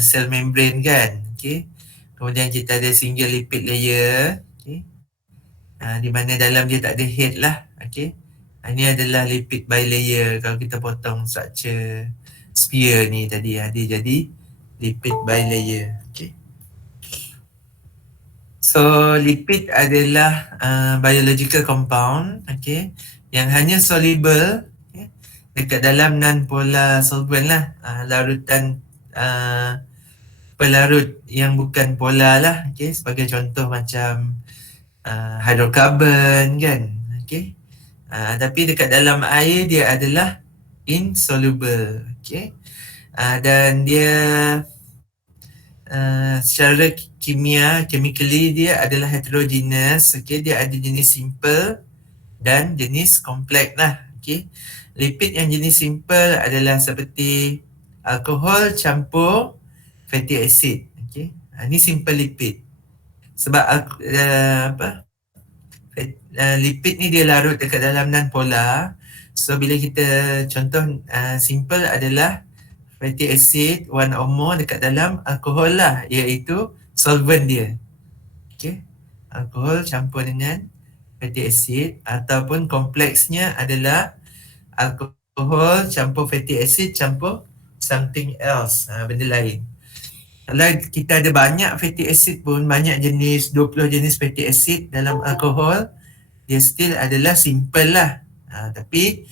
cell membrane kan. Okay. Kemudian kita ada single lipid layer. Okay. Di mana dalam dia tak ada head lah. Okay. Ini adalah lipid bilayer. Kalau kita potong structure sphere ni tadi, dia jadi lipid bilayer. Okay. So lipid adalah biological compound, okay, yang hanya soluble, okay, dekat dalam non-polar solvent lah, larutan pelarut yang bukan polar lah, okay, sebagai contoh macam hydrocarbon kan, okay. Tapi dekat dalam air dia adalah insoluble, okay. Dan dia secara chemically dia adalah heterogeneous, okay. Dia ada jenis simple dan jenis kompleks lah, okay. Lipid yang jenis simple adalah seperti alkohol campur fatty acid, okay. Ini simple lipid. Sebab lipid ni dia larut dekat dalam non-polar. So bila kita contoh simple adalah fatty acid one or more dekat dalam alkohol lah, iaitu solvent dia. Okay. Alkohol campur dengan fatty acid, ataupun kompleksnya adalah alkohol campur fatty acid campur something else, benda lain. Kalau kita ada banyak fatty acid pun, banyak jenis, 20 jenis fatty acid dalam alkohol, dia still adalah simple lah. Tapi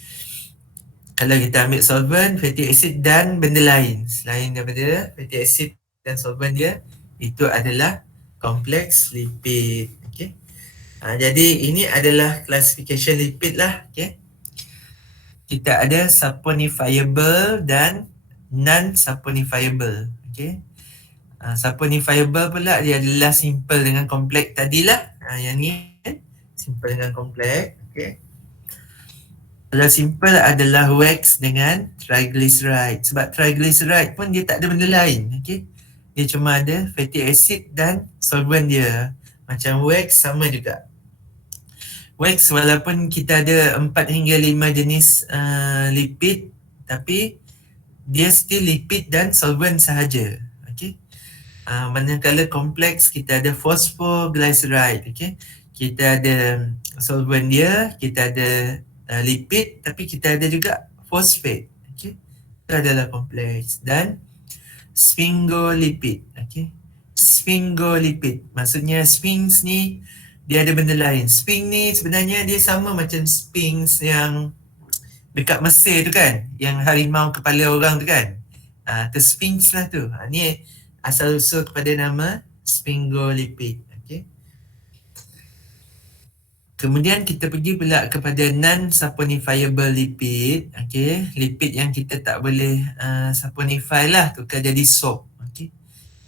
kalau kita ambil solvent, fatty acid dan benda lain selain daripada fatty acid dan solvent dia, itu adalah kompleks lipid. Okay. Jadi ini adalah classification lipid lah. Okay. Kita ada saponifiable dan non-saponifiable. Okay. Saponifiable pula dia adalah simple dengan kompleks tadilah. Yang ni simple dengan kompleks. Okay. Kalau simple adalah wax dengan triglyceride. Sebab triglyceride pun dia tak ada benda lain. Okay. Dia cuma ada fatty acid dan solvent dia. Macam wax sama juga. Wax walaupun kita ada 4 hingga 5 jenis lipid, tapi dia still lipid dan solvent sahaja. Okay. Manakala kompleks kita ada phosphoglyceride. Okay. Kita ada solvent dia, kita ada lipid, tapi kita ada juga fosfat. Okay. Itu adalah kompleks. Dan sphingolipid. Okay. Sphingolipid. Maksudnya sphinx ni dia ada benda lain. Sphinx ni sebenarnya dia sama macam sphinx yang dekat Mesir tu kan, yang harimau kepala orang tu kan. Tu sphinx lah tu. Ni asal usul kepada nama sphingolipid. Okay. Kemudian kita pergi pula kepada non-saponifiable lipid. Okay. Lipid yang kita tak boleh saponify lah, tukar jadi soap. Okay.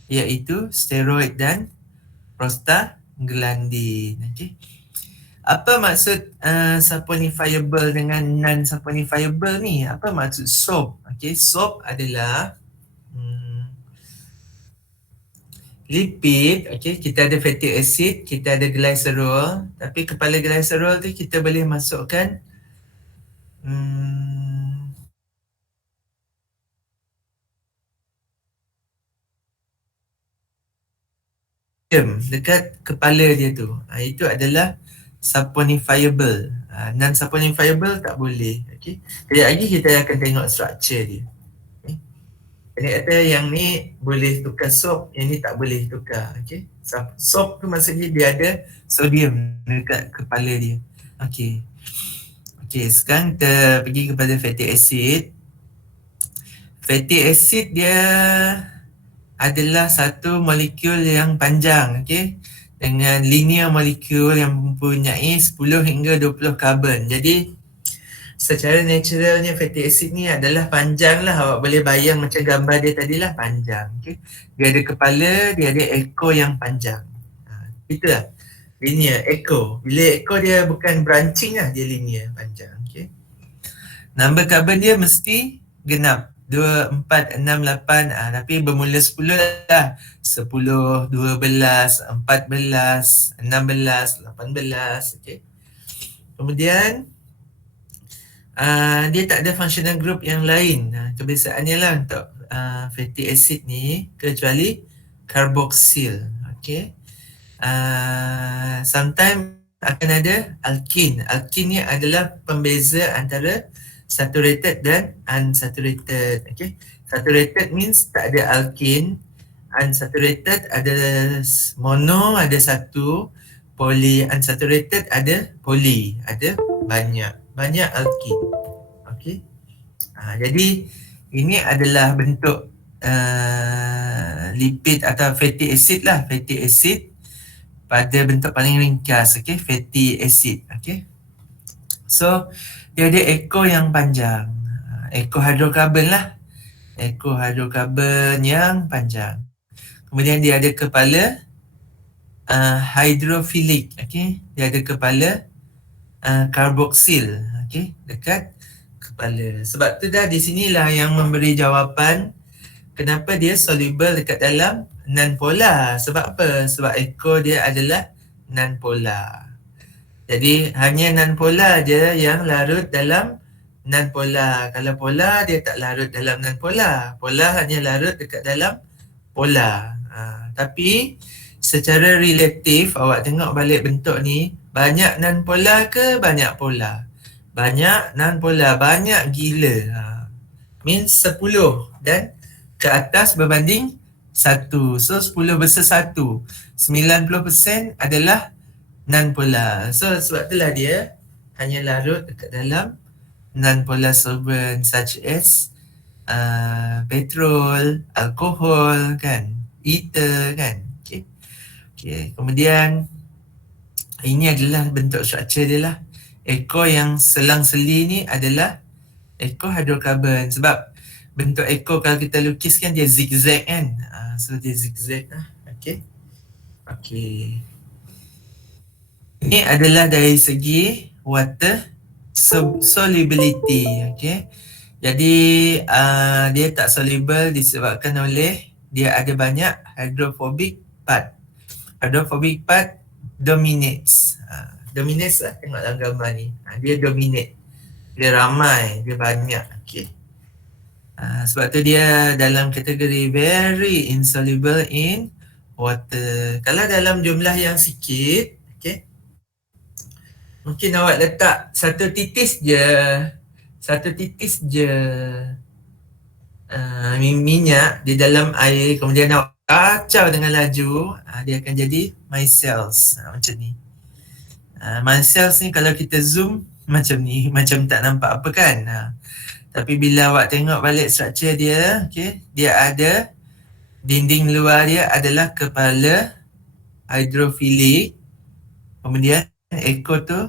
Iaitu steroid dan prostaglandin. Okay. Apa maksud saponifiable dengan non-saponifiable ni? Apa maksud soap? Okay. Soap adalah lipid. Okay. Kita ada fatty acid, kita ada glycerol. Tapi kepala glycerol tu kita boleh masukkan dekat kepala dia tu. Itu adalah saponifiable. Non-saponifiable tak boleh. Okay. Kejap lagi kita akan tengok structure dia. Okay. Jadi kata yang ni boleh tukar soap, yang ni tak boleh tukar. Okay. Soap tu maksudnya dia ada sodium dekat kepala dia. Okay. Okay, sekarang kita pergi kepada fatty acid. Fatty acid dia adalah satu molekul yang panjang, okay, dengan linear molekul yang mempunyai 10 hingga 20 karbon. Jadi secara naturalnya fatty acid ni adalah panjang lah. Awak boleh bayang macam gambar dia tadi lah, panjang. Okay. Dia ada kepala, dia ada ekor yang panjang. Itulah linear, ekor. Bila ekor dia bukan branching lah, dia linear, panjang. Okay. Number karbon dia mesti genap. 2, 4, 6, 8. Tapi bermula 10 lah. 10, 12, 14, 16, 18. Okay. Kemudian dia tak ada functional group yang lain. Kebiasaannya lah untuk fatty acid ni kecuali carboxyl. Okay. Sometimes akan ada alkene. Alkene ni adalah pembeza antara saturated dan unsaturated. Okay. Saturated means tak ada alkene. Unsaturated ada mono, ada satu. Polyunsaturated ada poly, ada banyak alkene. Okay. Jadi ini adalah bentuk lipid atau fatty acid lah. Fatty acid pada bentuk paling ringkas. Okay. Fatty acid. Okay. So dia ada echo yang panjang. Echo hidrokarbon lah. Echo hidrokarbon yang panjang. Kemudian dia ada kepala hydrophilic. Okay. Dia ada kepala carboxyl. Okay. Dekat kepala. Sebab tu dah di sinilah yang memberi jawapan kenapa dia soluble dekat dalam non-polar. Sebab apa? Sebab echo dia adalah non-polar. Jadi hanya non-polar je yang larut dalam non-polar. Kalau polar dia tak larut dalam non-polar. Polar hanya larut dekat dalam polar. Tapi secara relatif awak tengok balik bentuk ni, banyak non-polar ke banyak polar? Banyak non-polar, banyak gila. Means 10 dan ke atas berbanding 1. So 10 versus 1. 90% adalah non-polar. So sebab itulah dia hanya larut dekat dalam non-polar solvent such as petrol, alkohol kan, ether kan. Okay. Kemudian ini adalah bentuk struktur dia lah. Echo yang selang-seli ni adalah echo hidrokarbon. Sebab bentuk echo kalau kita lukis kan dia zigzag kan. So dia zigzag lah. Okay. Ini adalah dari segi water solubility. Okay. Jadi dia tak soluble disebabkan oleh dia ada banyak hydrophobic part. Hydrophobic part dominates. Dominates lah, tengok dalam gambar ni. Dia dominate. Dia ramai, dia banyak. Okay. Sebab tu dia dalam kategori very insoluble in water. Kalau dalam jumlah yang sikit, okay, mungkin awak letak satu titis je minyak di dalam air, kemudian awak kacau dengan laju, dia akan jadi micelles. Macam ni. Micelles ni kalau kita zoom macam ni, macam tak nampak apa kan. Tapi bila awak tengok balik struktur dia, okay, dia ada dinding luar dia adalah kepala hydrophilic. Kemudian echo tu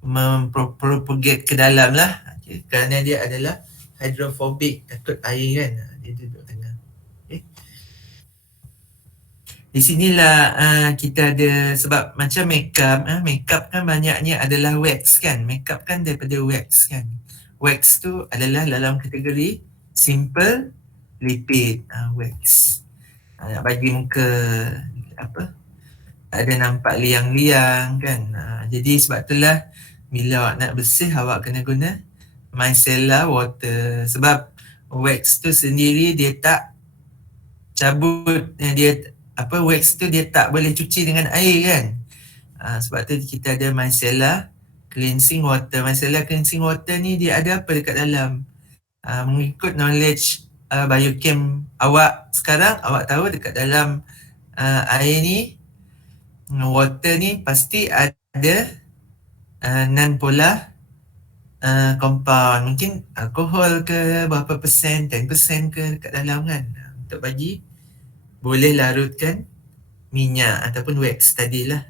mempropagate ke dalam lah, okay, kerana dia adalah hydrophobic, takut air kan. Dia duduk tengah. Okay. Di sinilah kita ada, sebab macam makeup kan banyaknya adalah wax kan. Makeup kan daripada wax kan. Wax tu adalah dalam kategori simple lipid. Wax. Nak bagi muka apa? Tak ada nampak liang-liang kan. Jadi sebab itulah bila awak nak bersih awak kena guna micellar water. Sebab wax tu sendiri dia tak cabut, wax tu dia tak boleh cuci dengan air kan. Sebab tu kita ada micellar cleansing water. Micellar cleansing water ni dia ada apa dekat dalam? Mengikut knowledge biochem awak sekarang, awak tahu dekat dalam air ni, water ni pasti ada non-polar compound. Mungkin alkohol ke berapa persen, 10% ke dekat dalam kan. Untuk bagi boleh larutkan minyak ataupun wax tadilah.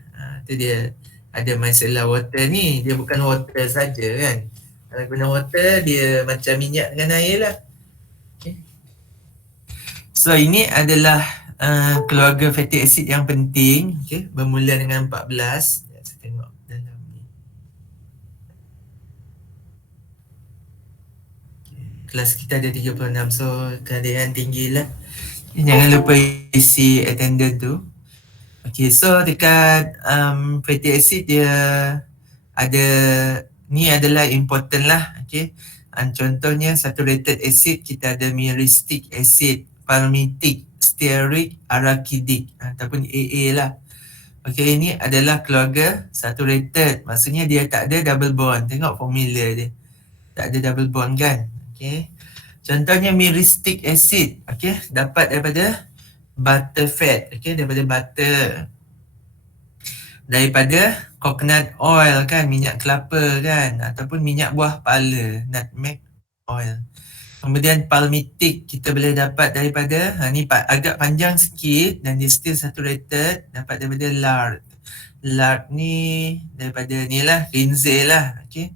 Itu dia ada micellar water ni. Dia bukan water saja kan. Kalau guna water dia macam minyak dengan air lah. Okay. So ini adalah keluarga fatty acid yang penting. Okay. Bermula dengan 14. Saya tengok dalam ni. Okay. Kelas kita ada 36. So keadaan tinggi lah. Jangan lupa isi attendance tu. Okay, so dekat fatty acid dia ada, ni adalah important lah. Okay, Contohnya saturated acid, kita ada myristic acid, palmitic, stearic, arachidic ataupun AA lah. Okey, ini adalah keluarga saturated. Maksudnya dia tak ada double bond. Tengok formula dia. Tak ada double bond kan? Okey. Contohnya myristic acid, okey, dapat daripada butter fat, okey, daripada butter. Daripada coconut oil kan, minyak kelapa kan, ataupun minyak buah pala, nutmeg oil. Kemudian palmitic kita boleh dapat daripada, ni agak panjang sikit dan dia still saturated, dapat daripada lard. Lard ni daripada ni lah, linseed lah, okey.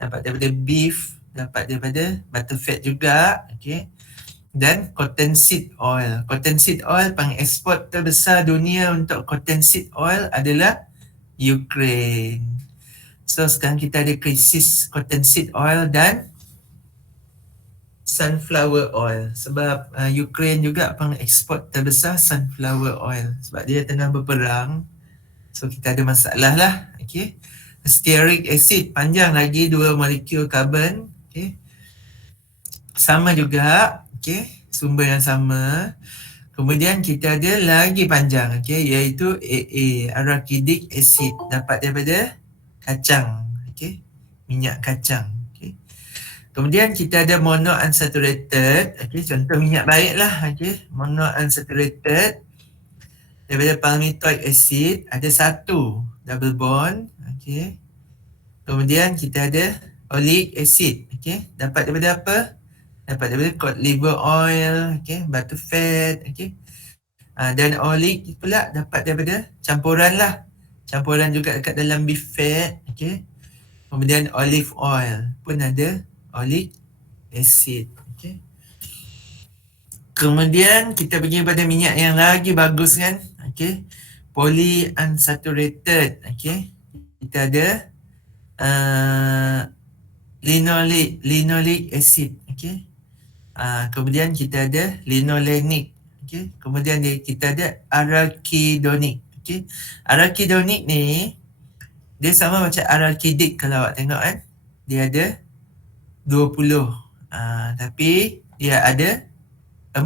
Dapat daripada beef, dapat daripada butter fat juga, okey. Dan cottonseed oil. Cottonseed oil, pengeksport terbesar dunia untuk cottonseed oil adalah Ukraine. So sekarang kita ada krisis cottonseed oil dan sunflower oil. Sebab Ukraine juga pengeksport terbesar sunflower oil. Sebab dia tengah berperang. So kita ada masalah lah. Okay. Stearic acid, panjang lagi 2 molekul karbon. Okay. Sama juga. Okay. Sumber yang sama. Kemudian kita ada lagi panjang, okay, iaitu AA, arachidic acid, dapat daripada kacang, okay, minyak kacang. Okay. Kemudian kita ada monounsaturated, okay, contoh minyak baik lah, okay, monounsaturated daripada palmitoic acid, ada 1 double bond, okay. Kemudian kita ada oleic acid, okay, dapat daripada apa? Dapat daripada cod liver oil, okay, butter fat, okay. Dan oleic pula dapat daripada campuran lah. Campuran juga dekat dalam beef fat, okay. Kemudian olive oil pun ada oleic acid, okay. Kemudian kita pergi pada minyak yang lagi bagus kan, okay. Polyunsaturated, okay. Kita ada linoleic acid, okay. Kemudian kita ada linolenic, okay. Kemudian kita ada arachidonic, okay. Arachidonic ni dia sama macam arachidic kalau awak tengok kan. Dia ada 20, tapi dia ada 4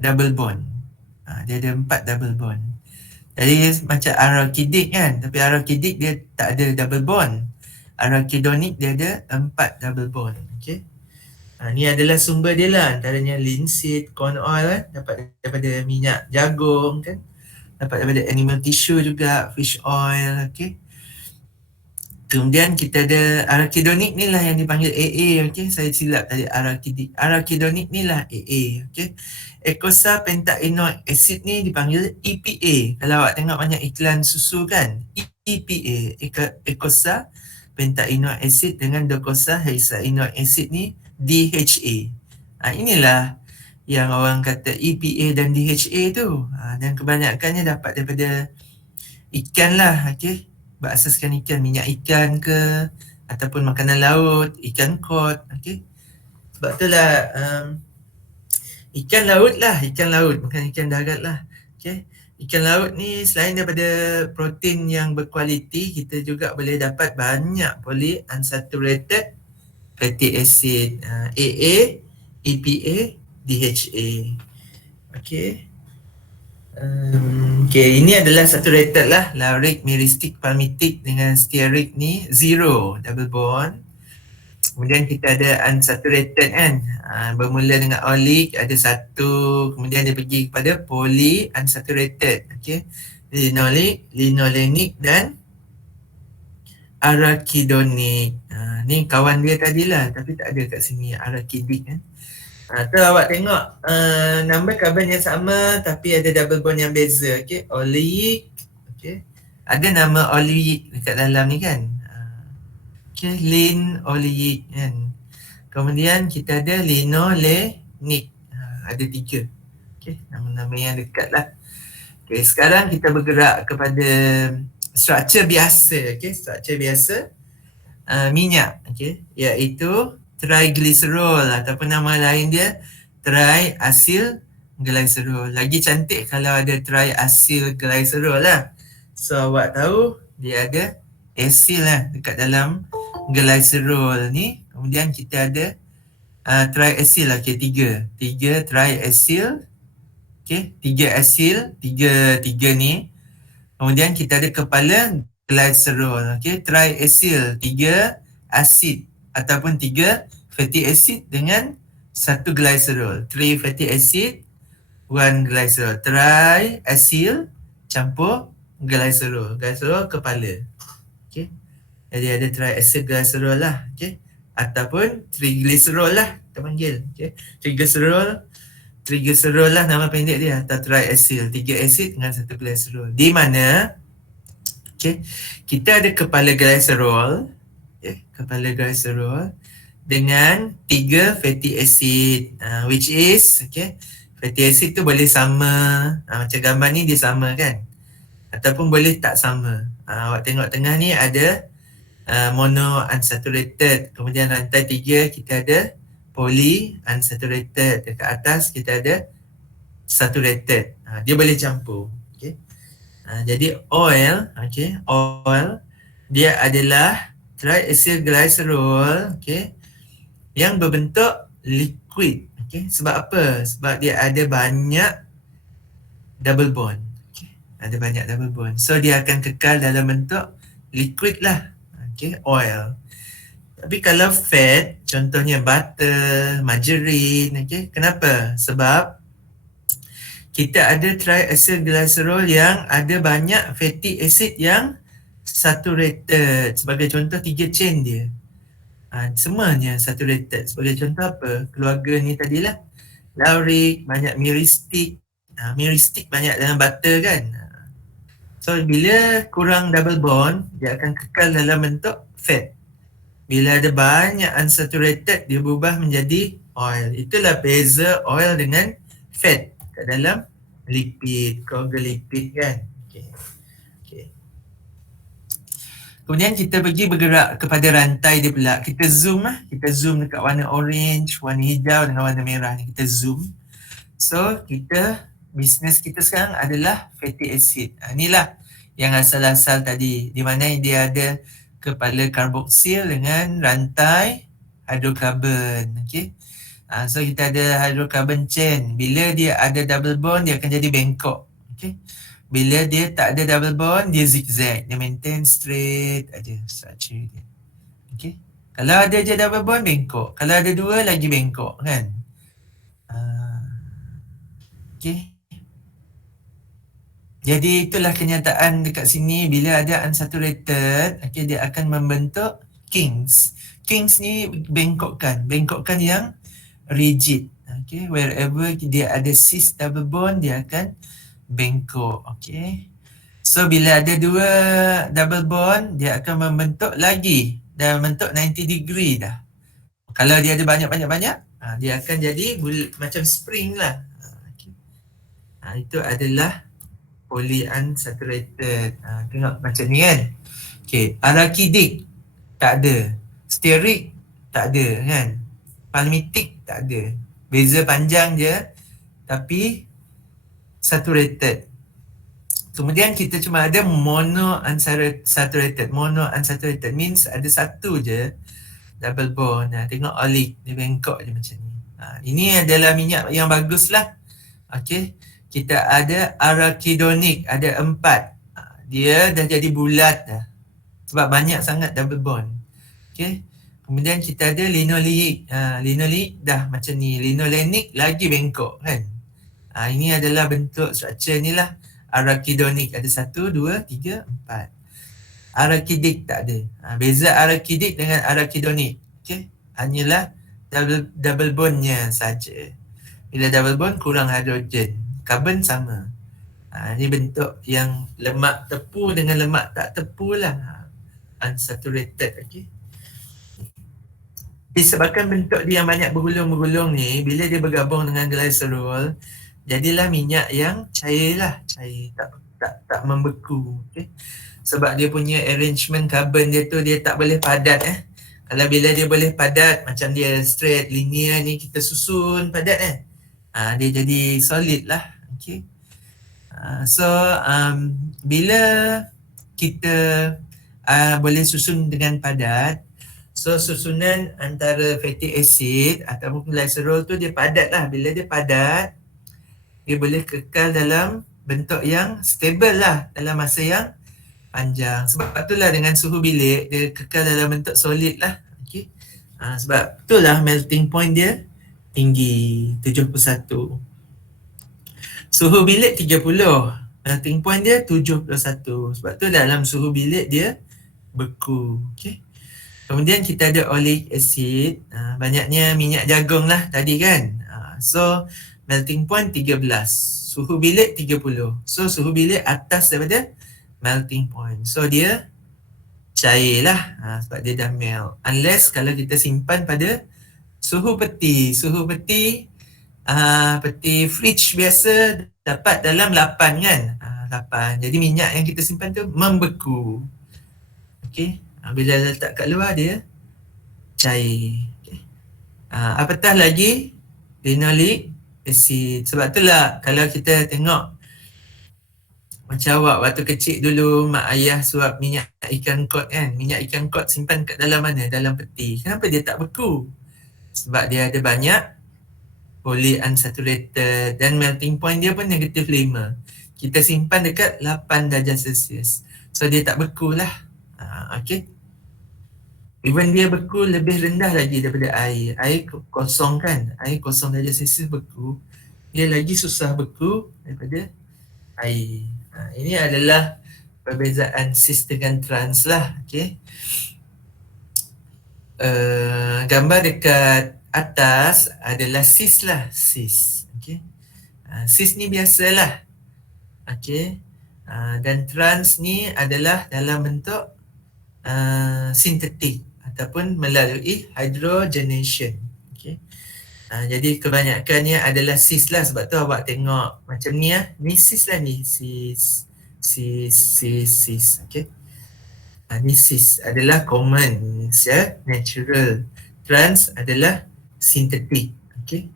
double bond. Dia ada 4 double bond. Jadi macam arachidic kan, tapi arachidic dia tak ada double bond. Arachidonic dia ada 4 double bond, okay. Ni adalah sumber dia lah, antaranya linseed, corn oil kan, dapat daripada minyak jagung kan, dapat daripada animal tissue juga, fish oil, okay. Kemudian kita ada arachidonic ni lah yang dipanggil AA, okay. Saya silap tadi arachidic. Arachidonic ni lah AA, okay. Ecosa pentaenoic acid ni dipanggil EPA. Kalau awak tengok banyak iklan susu kan, EPA, Ecosa pentaenoic acid dengan docosa hexaenoic acid ni DHA. Inilah yang orang kata EPA dan DHA tu. Dan kebanyakannya dapat daripada ikan lah, okay. Berasaskan ikan, minyak ikan ke, ataupun makanan laut, ikan kod, okay. Sebab itulah ikan laut lah, ikan laut, bukan ikan darat lah, okay. Ikan laut ni selain daripada protein yang berkualiti, kita juga boleh dapat banyak polyunsaturated fatty acid, AA, EPA, DHA. Okay. Okay, ini adalah saturated lah. Lauric, myristic, palmitic dengan stearic ni 0 double bond. Kemudian kita ada unsaturated kan, bermula dengan oleic ada 1, kemudian dia pergi kepada polyunsaturated, okay. Linoleic, linolenic dan arachidonic. Ni kawan dia tadilah, tapi tak ada kat sini arachidic kan. Tu awak tengok nombor karbon yang sama tapi ada double bond yang beza, okey. Oleic, okey. Ada nama oleic dekat dalam ni kan. Okey, linoleic kan. Kemudian kita ada linolenic. Ada 3. Okey, nama-nama yang dekat lah. Okey, sekarang kita bergerak kepada struktur biasa, okey, struktur biasa minyak, okey, iaitu triglycerol ataupun nama lain dia triacyl glycerol. Lagi cantik kalau ada triacyl glycerol lah. So awak tahu dia ada acyl lah dekat dalam glycerol ni, Kemudian kita ada triacyl lah, okay, tiga triacyl, okay, tiga acyl, tiga ni. Kemudian kita ada kepala glycerol, okay, triacyl, tiga asid ataupun tiga fatty acid dengan satu glycerol. 3 fatty acid, 1 glycerol. Triacyl campur glycerol. Glycerol kepala. Okay. Jadi ada triacyl glycerol lah. Okay. Ataupun triglycerol lah kita panggil. Okay. Triglycerol lah nama pendek dia, atau triacyl. 3 asid dengan 1 glycerol. Di mana okay, kita ada kepala glycerol, okay, kepala glycerol dengan 3 fatty acid, which is okay, fatty acid tu boleh sama, macam gambar ni dia sama kan, ataupun boleh tak sama. Awak tengok tengah ni ada mono unsaturated, kemudian rantai 3 kita ada poly unsaturated, dekat atas kita ada saturated. Dia boleh campur. Okay. Jadi oil, okay, oil dia adalah triacyl glycerol, okay, yang berbentuk liquid. Okay. Sebab apa? Sebab dia ada banyak double bond. Okay. Ada banyak double bond. So dia akan kekal dalam bentuk liquid lah. Okay, oil. Tapi kalau fat, contohnya butter, margarine, okay, kenapa? Sebab kita ada triacyl glycerol yang ada banyak fatty acid yang saturated. Sebagai contoh 3 chain dia. Semuanya saturated. Sebagai contoh apa? Keluarga ni tadilah. Lauric, banyak myristic. Myristic banyak dalam butter kan. So bila kurang double bond, dia akan kekal dalam bentuk fat. Bila ada banyak unsaturated, dia berubah menjadi oil. Itulah beza oil dengan fat kat dalam lipid, keluarga lipid kan. Okay. Okay. Kemudian kita pergi bergerak kepada rantai dia pula. Kita zoom lah. Kita zoom dekat warna orange, warna hijau dengan warna merah ni. Kita zoom. So bisnes kita sekarang adalah fatty acid. Inilah yang asal-asal tadi. Di mana dia ada kepala karboksil dengan rantai hidrokarbon. Okay. So kita ada hydrocarbon chain. Bila dia ada double bond, dia akan jadi bengkok. Okay. Bila dia tak ada double bond, dia zigzag. Dia maintain straight aja structure dia. Okay. Kalau ada je double bond, bengkok. Kalau ada dua, lagi bengkok kan. Okay. Jadi itulah kenyataan dekat sini. Bila ada unsaturated, okay, dia akan membentuk kings. Kings ni bengkokkan yang rigid. Okay, wherever dia ada cis double bond, dia akan bengkok. Okay. So bila ada dua double bond, dia akan membentuk lagi dalam bentuk 90 degree dah. Kalau dia ada banyak-banyak, dia akan jadi macam spring lah. Okay. Itu adalah polyunsaturated. Tengok macam ni kan. Okay, arakidik tak ada. Stearic tak ada kan. Palmitic tak ada. Beza panjang je tapi saturated. Kemudian kita cuma ada mono unsaturated. Mono unsaturated means ada satu je double bond. Tengok oleic, dia bengkok je macam ni. Ini adalah minyak yang bagus lah. Okay. Kita ada arachidonic, ada 4. Dia dah jadi bulat dah. Sebab banyak sangat double bond. Okay. Kemudian kita ada linoleic. Linoleic dah macam ni. Linolenic lagi bengkok kan. Ini adalah bentuk structure ni lah. Arachidonic ada 1, 2, 3, 4. Arachidic tak ada. Beza arachidic dengan arachidonic. Okay. Hanyalah double bondnya saja. Bila double bond kurang hidrogen. Karbon sama. Ini bentuk yang lemak tepu dengan lemak tak tepu lah. Unsaturated. Okay. Disebabkan bentuk dia yang banyak bergulung-bergulung ni, bila dia bergabung dengan glycerol, jadilah minyak yang cair lah. Cair, tak membeku. Okay. Sebab dia punya arrangement karbon dia tu, dia tak boleh padat. Kalau bila dia boleh padat, macam dia straight, linear ni, kita susun padat dia jadi solid lah. Okay. So bila kita boleh susun dengan padat, So susunan antara fatty acid ataupun glycerol tu dia padat lah. Bila dia padat, dia boleh kekal dalam bentuk yang stable lah dalam masa yang panjang. Sebab itulah dengan suhu bilik dia kekal dalam bentuk solid lah. Okay. Sebab itulah melting point dia tinggi 71. Suhu bilik 30, melting point dia 71. Sebab tu dalam suhu bilik dia beku. Okay. Kemudian kita ada oleic acid, banyaknya minyak jagung lah tadi kan. So melting point 13, suhu bilik 30. So suhu bilik atas daripada melting point. So dia cair lah sebab dia dah melt. Unless kalau kita simpan pada suhu peti. Suhu peti peti fridge biasa dapat dalam 8 kan. 8. Jadi minyak yang kita simpan tu membeku. Okey. Bila letak kat luar dia cair. Okay. Apatah lagi linoleic acid. Sebab itulah kalau kita tengok macam awak waktu kecil dulu mak ayah suap minyak ikan kod kan. Minyak ikan kod simpan kat dalam mana? Dalam peti. Kenapa dia tak beku? Sebab dia ada banyak polyunsaturated dan melting point dia pun negatif 5. Kita simpan dekat 8 darjah Celsius. So dia tak beku lah. Okay. Even dia beku lebih rendah lagi daripada air. Air kosong kan. Air kosong darjah Celsius beku. Dia lagi susah beku daripada air. Ini adalah perbezaan cis dengan trans lah. Okay. Gambar dekat atas adalah cis lah. Cis. Okay. Cis ni biasalah. Okay. Dan trans ni adalah dalam bentuk sintetik ataupun melalui hydrogenation. Okay. Jadi kebanyakannya adalah cis lah. Sebab tu awak tengok macam ni lah. Ni cis lah ni. Cis. Okay. Ni cis adalah common, natural. Trans adalah sintetik. Okay.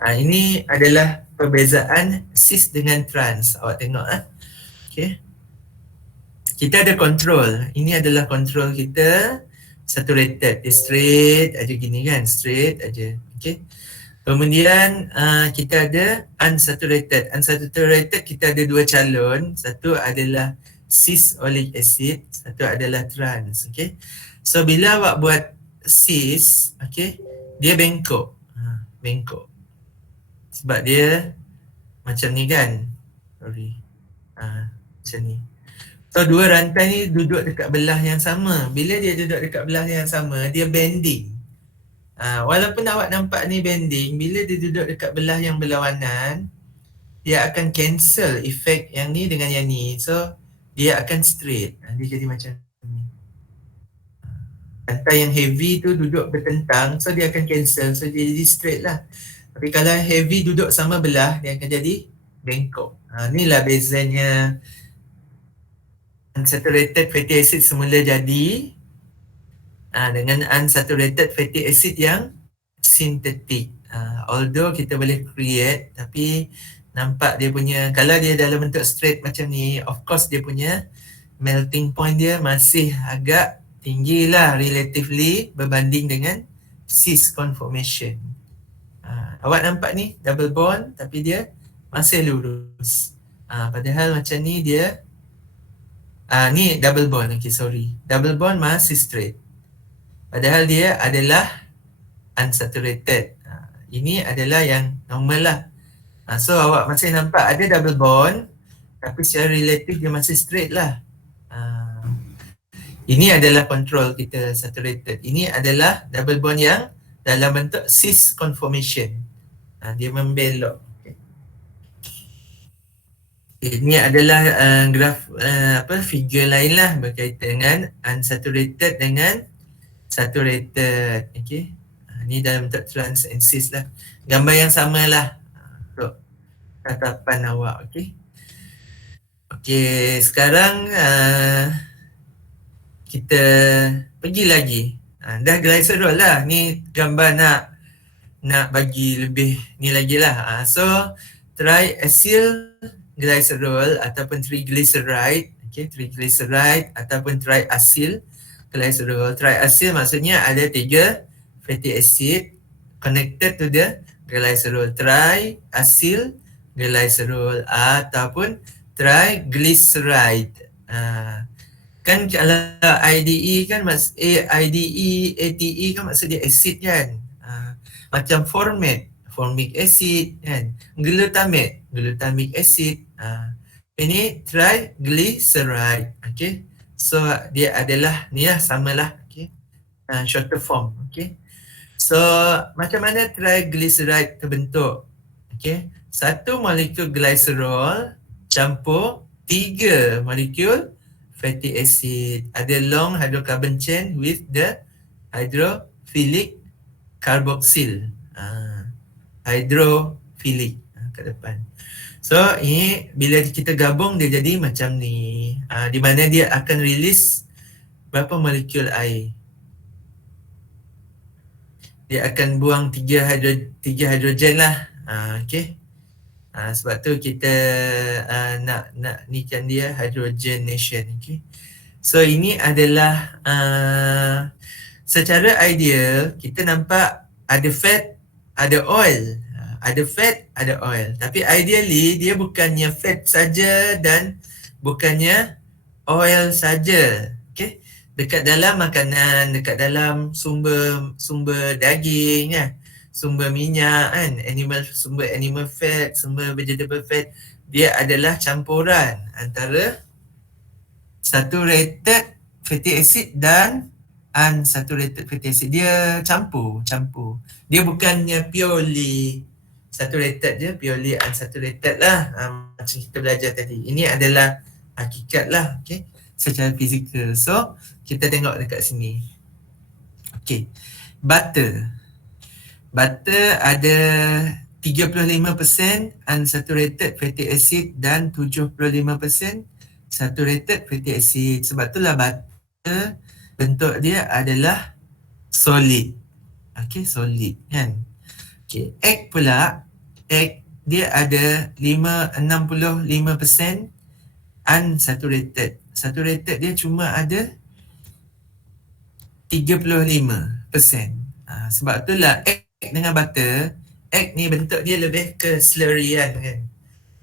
Ini adalah perbezaan cis dengan trans. Awak tengok Okay. Kita ada control. Ini adalah control kita. Saturated. Dia straight aja gini kan. Straight aja. Okay. Kemudian kita ada unsaturated. Unsaturated kita ada dua calon. Satu adalah cis oleic acid. Satu adalah trans. Okay. So bila awak buat cis, okay, dia bengkok. Bengkok. Sebab dia macam ni kan. Sorry. Macam ni. So dua rantai ni duduk dekat belah yang sama. Bila dia duduk dekat belah yang sama, dia bending. Walaupun awak nampak ni bending, bila dia duduk dekat belah yang berlawanan, dia akan cancel efek yang ni dengan yang ni. So dia akan straight. Dia jadi macam ni. Rantai yang heavy tu duduk bertentang, so dia akan cancel. So dia jadi straight lah. Tapi kalau heavy duduk sama belah, dia akan jadi bengkok. Inilah bezanya unsaturated fatty acid semula jadi dengan unsaturated fatty acid yang sintetik. Although kita boleh create, tapi nampak dia punya, kalau dia dalam bentuk straight macam ni, of course dia punya melting point dia masih agak tinggi lah relatively berbanding dengan cis conformation. Awak nampak ni double bond tapi dia masih lurus. Padahal macam ni dia ni double bond, okay sorry. Double bond masih straight. Padahal dia adalah unsaturated. Ini adalah yang normal lah. So awak masih nampak ada double bond tapi secara relatif dia masih straight lah. Ini adalah control kita saturated. Ini adalah double bond yang dalam bentuk cis conformation. Dia membelok. Ini adalah graf figure lain lah berkaitan dengan unsaturated dengan saturated. Okay. Ni dalam bentuk trans and cis lah. Gambar yang sama lah untuk tatapan awak. Okay. Okay, sekarang kita pergi lagi. Dah glycerol lah. Ni gambar nak bagi lebih ni lagi lah. So triacyl glycerol ataupun triglyceride, okay, triglyceride ataupun triacyl. glycerol. Triacyl maksudnya ada 3 fatty acid connected to the glycerol. Triacyl glycerol ataupun triglyceride. Kan kalau IDE kan IDE, ATE kan maksud dia acid kan. Macam formic acid kan. Glutamic acid. Ini triglyceride. Okay. So dia adalah ni lah, samalah. Okay. Shorter form. Okay. So macam mana triglyceride terbentuk? Okay. Satu molekul glycerol campur 3 molekul fatty acid. Ada long hydrocarbon chain with the hydrophilic carboxyl. Hydrophilic kat depan. So ini bila kita gabung dia jadi macam ni. Di mana dia akan release berapa molekul air? Dia akan buang 3 hidrogen lah. Okay. Sebab tu kita nak nikan dia hydrogenation. Okay. So ini adalah secara ideal kita nampak ada fat, ada oil. Ada fat, ada oil. Tapi ideally dia bukannya fat saja dan bukannya oil saja. Okay. Dekat dalam makanan, dekat dalam sumber daging kan, sumber minyak kan, sumber animal fat, sumber vegetable fat, dia adalah campuran antara saturated fatty acid dan unsaturated fatty acid. Dia campur. Dia bukannya purely saturated je, purely unsaturated lah. Macam kita belajar tadi. Ini adalah hakikat lah, okay, secara fizikal. So kita tengok dekat sini. Okay. Butter ada 35% unsaturated fatty acid dan 75% saturated fatty acid. Sebab itulah butter bentuk dia adalah solid. Okay, solid kan. Okay, egg pula, dia ada 65% unsaturated. Saturated dia cuma ada 35%. Sebab itulah egg dengan butter, egg ni bentuk dia lebih ke slurryan kan.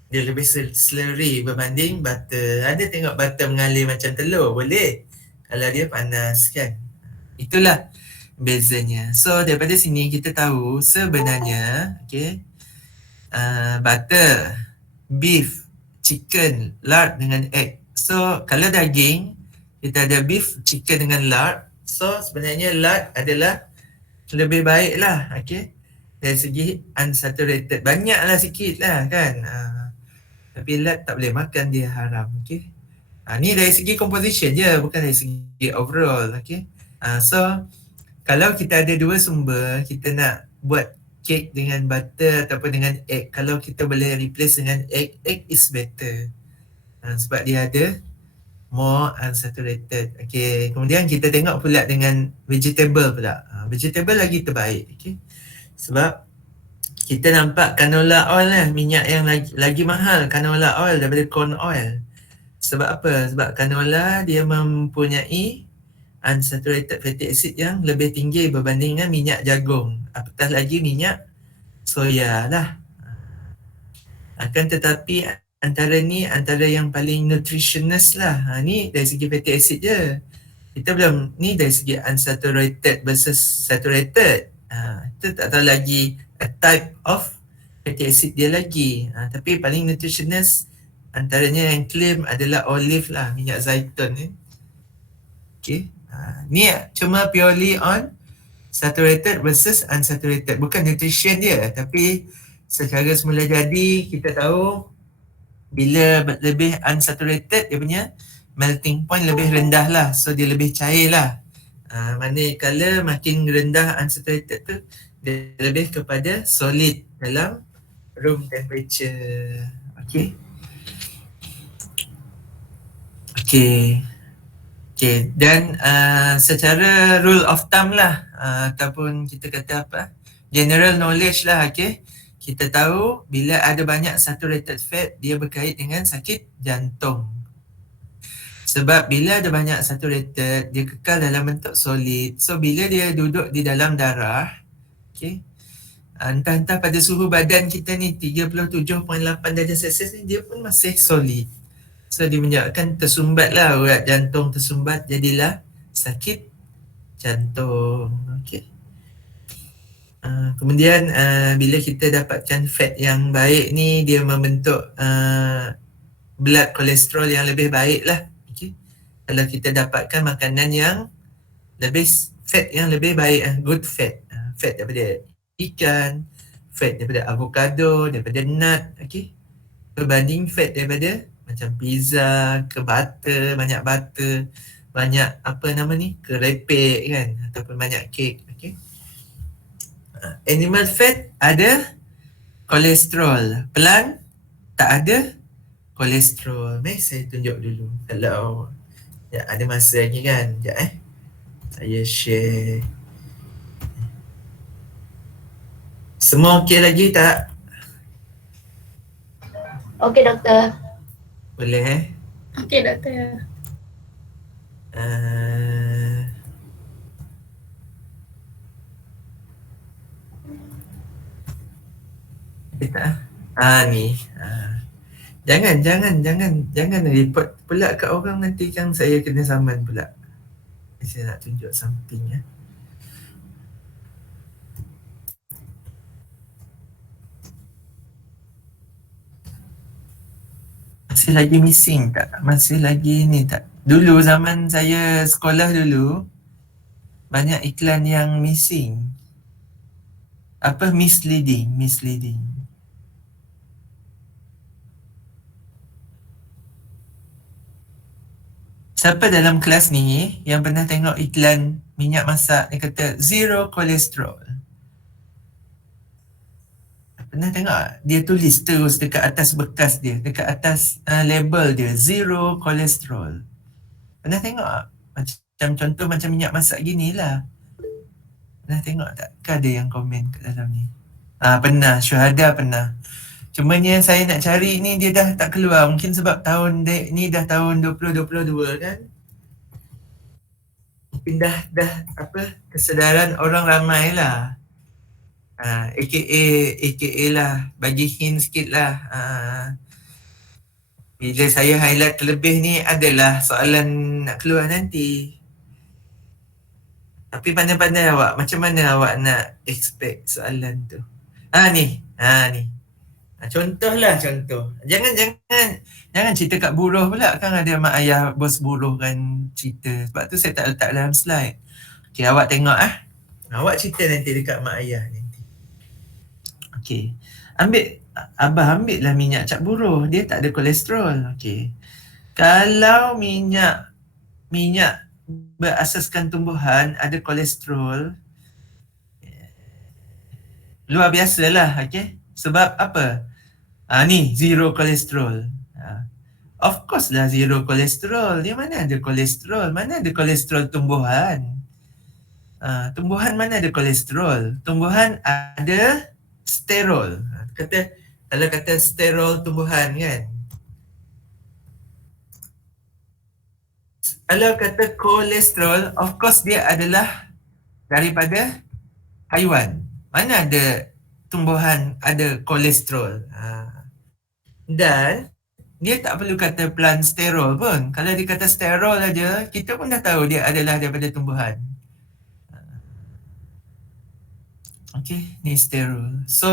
Dia lebih slurry berbanding butter. Ada tengok butter mengalir macam telur? Boleh. Kalau dia panas kan. Itulah bezanya. So daripada sini kita tahu sebenarnya okay, butter, beef, chicken, lard dengan egg. So kalau daging kita ada beef, chicken dengan lard. So sebenarnya lard adalah lebih baik lah, okay, dari segi unsaturated. Banyak lah sikit lah kan. Tapi lard tak boleh makan, dia haram. Okay. Ni dari segi composition je, bukan dari segi overall. Okay. So kalau kita ada dua sumber, kita nak buat kek dengan butter ataupun dengan egg, kalau kita boleh replace dengan egg is better. Sebab dia ada more unsaturated. Okay. Kemudian kita tengok pula dengan vegetable pula. Vegetable lagi terbaik. Okay. Sebab kita nampak canola oil lah, minyak yang lagi mahal canola oil daripada corn oil. Sebab apa? Sebab canola dia mempunyai unsaturated fatty acid yang lebih tinggi berbanding dengan minyak jagung. Apatah lagi minyak soya lah. Akan tetapi antara yang paling nutritious lah. Ni dari segi fatty acid je. Kita belum, ni dari segi unsaturated versus saturated. Kita tak tahu lagi a type of fatty acid dia lagi. Tapi paling nutritious antaranya yang claim adalah olive lah, minyak zaitun ni. Okay. Ni cuma purely on saturated versus unsaturated. Bukan nutrition dia, tapi secara semula jadi kita tahu bila lebih unsaturated dia punya melting point lebih rendah lah. So dia lebih cair lah. Manakala makin rendah unsaturated tu dia lebih kepada solid dalam room temperature. Okay. Okay. Dan secara rule of thumb lah, ataupun kita kata apa, general knowledge lah, okay. Kita tahu bila ada banyak saturated fat, dia berkait dengan sakit jantung. Sebab bila ada banyak saturated, dia kekal dalam bentuk solid. So bila dia duduk di dalam darah, okay, entah-entah pada suhu badan kita ni 37.8 darjah Celsius ni, dia pun masih solid. So dia menyebabkan tersumbat lah, urat jantung tersumbat, jadilah sakit jantung. Okay. Kemudian bila kita dapatkan fat yang baik ni, dia membentuk blood kolesterol yang lebih baik lah. Okay. Kalau kita dapatkan makanan yang lebih fat yang lebih baik, good fat, fat daripada ikan, fat daripada avocado, daripada nut, okay, berbanding fat daripada macam pizza, ke butter, banyak apa nama ni, kerepek kan, ataupun banyak kek. Okay. Animal fat ada kolesterol, plant tak ada kolesterol. Mari saya tunjuk dulu. Kalau ya, ada masa lagi kan. Sekejap saya share. Semua okey lagi tak? Okey doktor. Boleh Okey doktor. Ni. Jangan report pula kat orang, nanti kan saya kena saman pula. Saya nak tunjuk something ya. Masih lagi missing tak? Masih lagi ni tak? Dulu zaman saya sekolah dulu, banyak iklan yang missing. Apa misleading. Siapa dalam kelas ni yang pernah tengok iklan minyak masak dia kata zero kolesterol? Pernah tengok? Dia tulis terus dekat atas bekas dia, dekat atas label dia, zero kolesterol. Pernah tengok tak? Macam contoh macam minyak masak gini lah. Pernah tengok tak? Ke ada yang komen kat dalam ni? Pernah, Syuhada pernah. Cumanya saya nak cari ni, dia dah tak keluar. Mungkin sebab tahun ni dah tahun 2022 kan? Mungkin dah apa, kesedaran orang ramai lah. AKA lah, bagi hint sikit lah. Bila saya highlight terlebih ni adalah soalan nak keluar nanti. Tapi pandai-pandai awak, macam mana awak nak expect soalan tu? Ni. Contoh. Jangan cerita kat buruh pula, kan ada mak ayah bos buruh kan cerita. Sebab tu saya tak letak dalam slide. Okay, awak tengok awak cerita nanti dekat mak ayah nanti. Okay. Abah ambil lah minyak cap buruh, dia tak ada kolesterol. Okay. Kalau minyak berasaskan tumbuhan ada kolesterol, luar biasa lah. Okay. Sebab apa? Ni zero kolesterol. Of course lah zero kolesterol. Dia mana ada kolesterol? Mana ada kolesterol tumbuhan? Tumbuhan mana ada kolesterol? Tumbuhan ada sterol. Kalau kata sterol tumbuhan kan. Kalau kata kolesterol, of course dia adalah daripada haiwan. Mana ada tumbuhan ada kolesterol? Dan dia tak perlu kata plant sterol pun. Kalau dia kata sterol aja, kita pun dah tahu dia adalah daripada tumbuhan. Okay, ni sterol. So,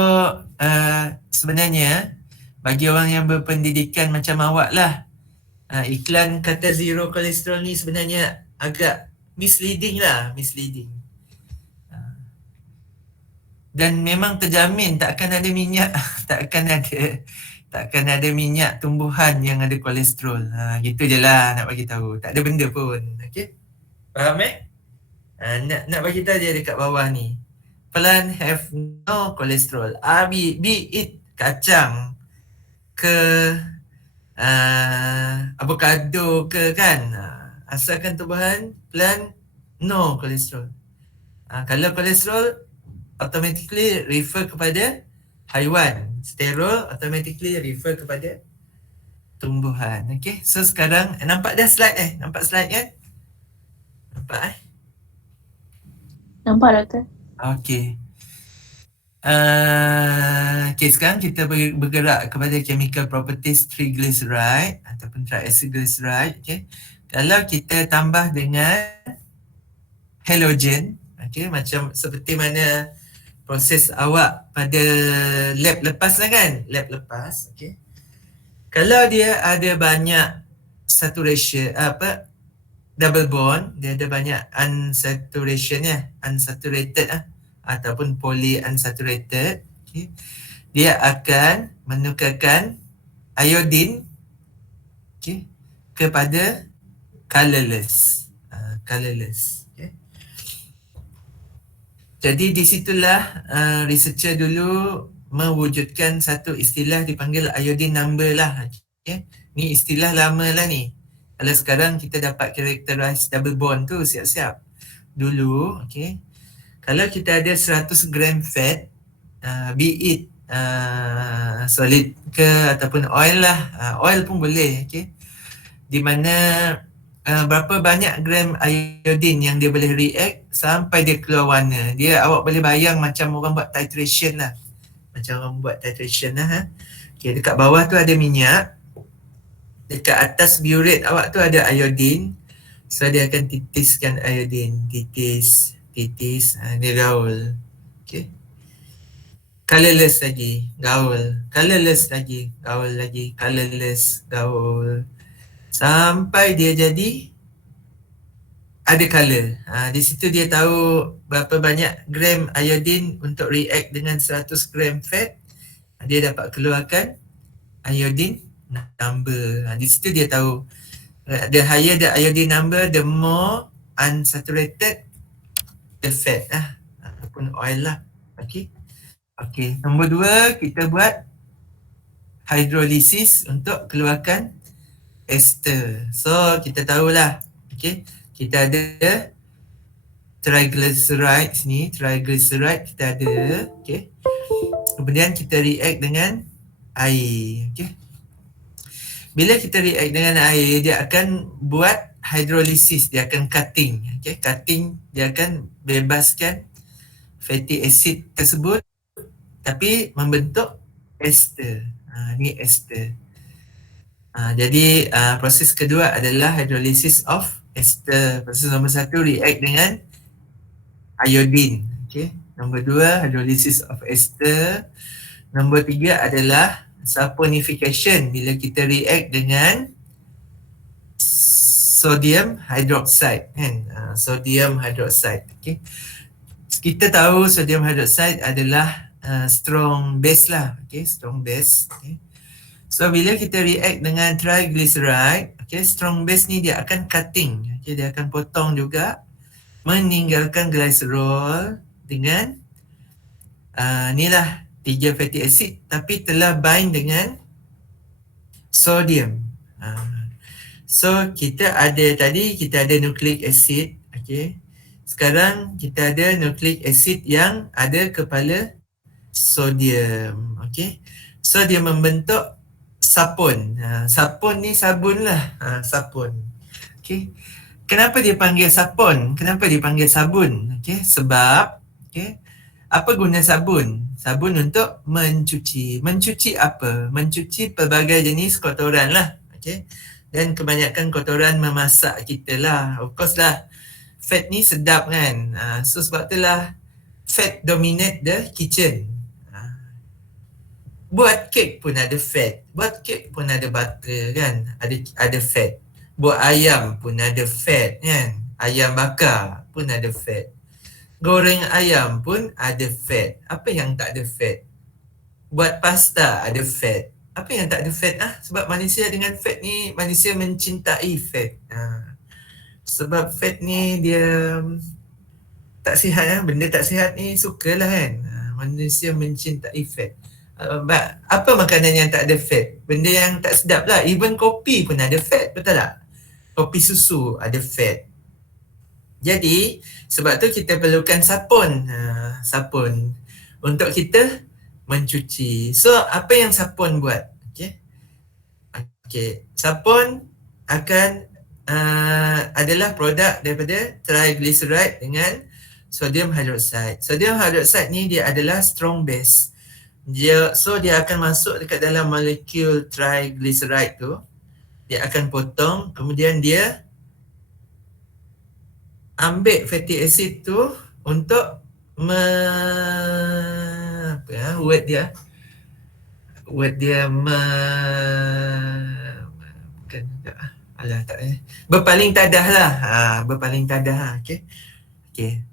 sebenarnya bagi orang yang berpendidikan macam awak lah, iklan kata zero kolesterol ni sebenarnya agak misleading. Dan memang terjamin takkan ada minyak, takkan ada minyak tumbuhan yang ada kolesterol. Gitu je lah nak bagi tahu. Tak ada benda pun. Okay? Faham nak bagi tahu dia dekat bawah ni. Plant have no cholesterol. Be it kacang ke avocado ke kan. Asalkan tumbuhan, plant no cholesterol. Kalau kolesterol automatically refer kepada haiwan. Sterol automatically refer kepada tumbuhan. Okay, so sekarang nampak dah slide Nampak slide kan? Nampak Nampak doktor. Okay. Okay, sekarang kita bergerak kepada chemical properties triglyceride ataupun triacylglyceride. Okay. Kalau kita tambah dengan halogen, okay, macam seperti mana proses awak pada lab lepas lah kan? Lab lepas, okay. Kalau dia ada banyak saturation, double bond, dia ada banyak unsaturation unsaturated ataupun polyunsaturated, okay, dia akan menukarkan iodine, okay, kepada colorless. Okay. Jadi di situlah researcher dulu mewujudkan satu istilah dipanggil iodine number lah. Okay. Ni istilah lama lah ni. Kalau sekarang kita dapat characterize double bond tu siap-siap. Dulu, okay, kalau kita ada 100 gram fat, be it solid ke ataupun oil lah, oil pun boleh, okay, di mana berapa banyak gram iodine yang dia boleh react sampai dia keluar warna. Dia awak boleh bayang macam orang buat titration lah. Okay, dekat bawah tu ada minyak, dekat atas burette awak tu ada iodine. So dia akan titiskan iodine, titis, dia gaul. Okay. Colorless lagi, gaul. Colorless lagi, gaul lagi. Colorless, gaul. Sampai dia jadi ada color. Di situ dia tahu berapa banyak gram iodine untuk react dengan 100 gram fat. Dia dapat keluarkan iodine number. Di situ dia tahu the higher the iodine number, the more unsaturated the fat ataupun oil lah. Okay. Okay. Nombor 2, kita buat hydrolysis untuk keluarkan ester. So kita tahulah, okay, kita ada triglycerides ni, triglyceride kita ada, okay. Kemudian kita react dengan air, okay. Bila kita react dengan air, dia akan buat hydrolysis, dia akan cutting, okay. Cutting, dia akan bebaskan fatty acid tersebut tapi membentuk ester. Ni ester. Jadi proses kedua adalah hydrolysis of ester. Proses nombor 1 react dengan iodine. Okay. Nombor 2 hydrolysis of ester. Nombor 3 adalah saponification bila kita react dengan sodium hydroxide kan. Sodium hydroxide. Okay. Kita tahu sodium hydroxide adalah strong base lah. Okay, strong base. Okay. So bila kita react dengan triglyceride, okay, strong base ni dia akan cutting, okay, dia akan potong juga, meninggalkan glycerol dengan inilah 3 fatty acid tapi telah bind dengan sodium. So kita ada nucleic acid, okay. Sekarang kita ada nucleic acid yang ada kepala sodium, okay. So dia membentuk sapon. Sapon ni sabun lah. Sapon. Okay. Kenapa dia panggil sapon? Kenapa dia panggil sabun? Okay. Sebab, okay, apa guna sabun? Sabun untuk mencuci. Mencuci apa? Mencuci pelbagai jenis kotoran lah. Okay. Dan kebanyakan kotoran memasak kita lah. Of course lah. Fat ni sedap kan. So sebab itulah fat dominate the kitchen. Buat kek pun ada fat. Buat kek pun ada butter kan. Ada fat. Buat ayam pun ada fat kan. Ayam bakar pun ada fat. Goreng ayam pun ada fat. Apa yang tak ada fat? Buat pasta ada fat. Apa yang tak ada fat? Sebab manusia dengan fat ni, manusia mencintai fat. Sebab fat ni dia tak sihat. Benda tak sihat ni sukalah kan. Manusia mencintai fat. Apa makanan yang tak ada fat? Benda yang tak sedap lah. Even kopi pun ada fat, betul tak? Kopi susu ada fat. Jadi sebab tu kita perlukan sapun. Sapun untuk kita mencuci. So apa yang sapun buat? Okay. Okey, sabun akan adalah produk daripada triglyceride dengan sodium hydroxide. Sodium hydroxide ni dia adalah strong base. Dia akan masuk dekat dalam molekul triglyceride tu. Dia akan potong, kemudian dia ambil fatty acid tu untuk word dia bukan alah tak berpaling tadah lah. Berpaling tadah. Okey.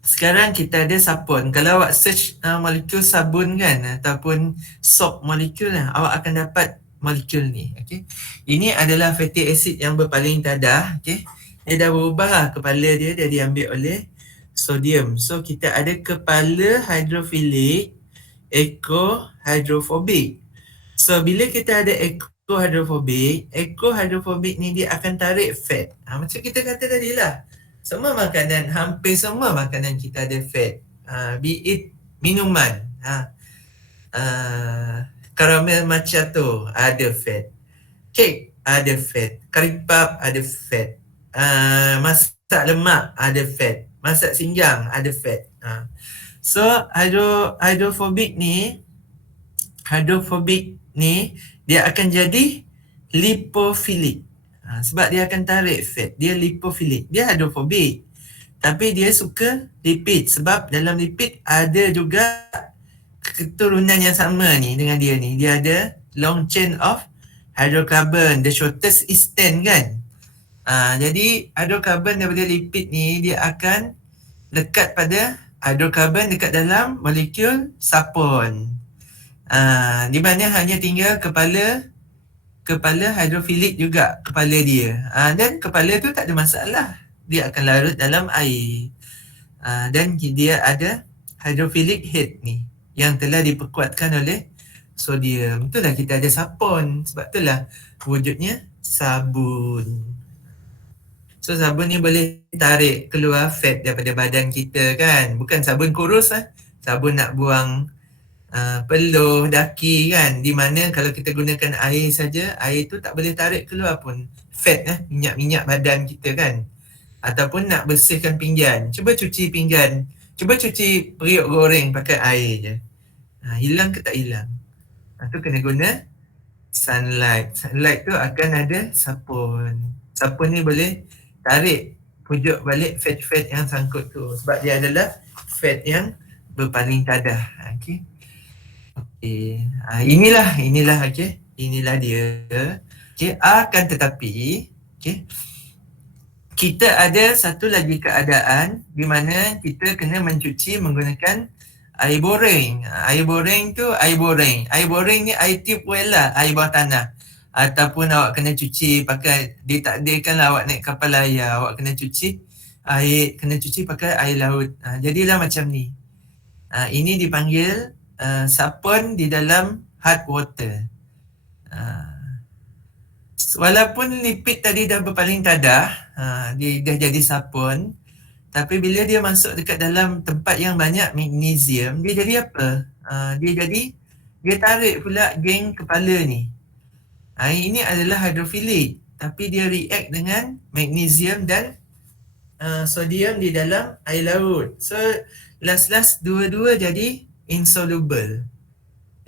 Sekarang kita ada sabun. Kalau awak search molekul sabun kan ataupun soap molekul lah, awak akan dapat molekul ni. Okey. Ini adalah fatty acid yang berpaling tadah. Okey. Dia dah berubah lah kepala dia diambil oleh sodium. So kita ada kepala hidrofilik, eco hydrophobic. So bila kita ada eco hydrophobic ni dia akan tarik fat. Macam kita kata tadi lah. Hampir semua makanan kita ada fat. Be it minuman. Caramel macchiato ada fat. Kek ada fat. Kari puff ada fat. Masak lemak ada fat. Masak singgang ada fat. So hydrophobic ni dia akan jadi lipophilic. Sebab dia akan tarik fat. Dia lipophilic. Dia hydrophobic. Tapi dia suka lipid. Sebab dalam lipid ada juga keturunan yang sama ni dengan dia ni. Dia ada long chain of hydrocarbon. The shortest is 10 kan. Jadi hydrocarbon daripada lipid ni dia akan lekat pada hydrocarbon dekat dalam molekul sapon. Di mana hanya tinggal kepala hidrofilik juga kepala dia. Dan kepala tu tak ada masalah. Dia akan larut dalam air. Dan dia ada hydrophilic head ni yang telah diperkuatkan oleh sodium. Itulah kita ada sabun. Sebab itulah wujudnya sabun. So sabun ni boleh tarik keluar fat daripada badan kita kan. Bukan sabun kurus lah. Sabun nak buang peluh, daki kan. Di mana kalau kita gunakan air saja, air tu tak boleh tarik keluar pun fat minyak-minyak badan kita kan. Ataupun nak bersihkan pinggan. Cuba cuci pinggan. Cuba cuci periuk goreng pakai air je. Hilang ke tak hilang? Tu kena guna sunlight. Sunlight tu akan ada sabun. Sabun ni boleh tarik pujuk balik fat-fat yang sangkut tu. Sebab dia adalah fat yang berpaling tadah. Okey. Inilah okey. Inilah dia. Okey, akan tetapi okey. Kita ada satu lagi keadaan di mana kita kena mencuci menggunakan air boreng. Air boreng tu air boreng. Air boreng ni air tube well lah, air bawah tanah. Ataupun awak kena cuci pakai, ditakdirkanlah awak naik kapal layar, awak kena cuci pakai air laut. Jadilah macam ni. Ini dipanggil sabun di dalam hard water. Walaupun lipid tadi dah berpaling tadah, dia dah jadi sabun, tapi bila dia masuk dekat dalam tempat yang banyak magnesium, dia jadi apa? Dia tarik pula geng kepala ni. Ini adalah hidrofilik, tapi dia react dengan magnesium dan sodium di dalam air laut. So last dua-dua jadi insoluble.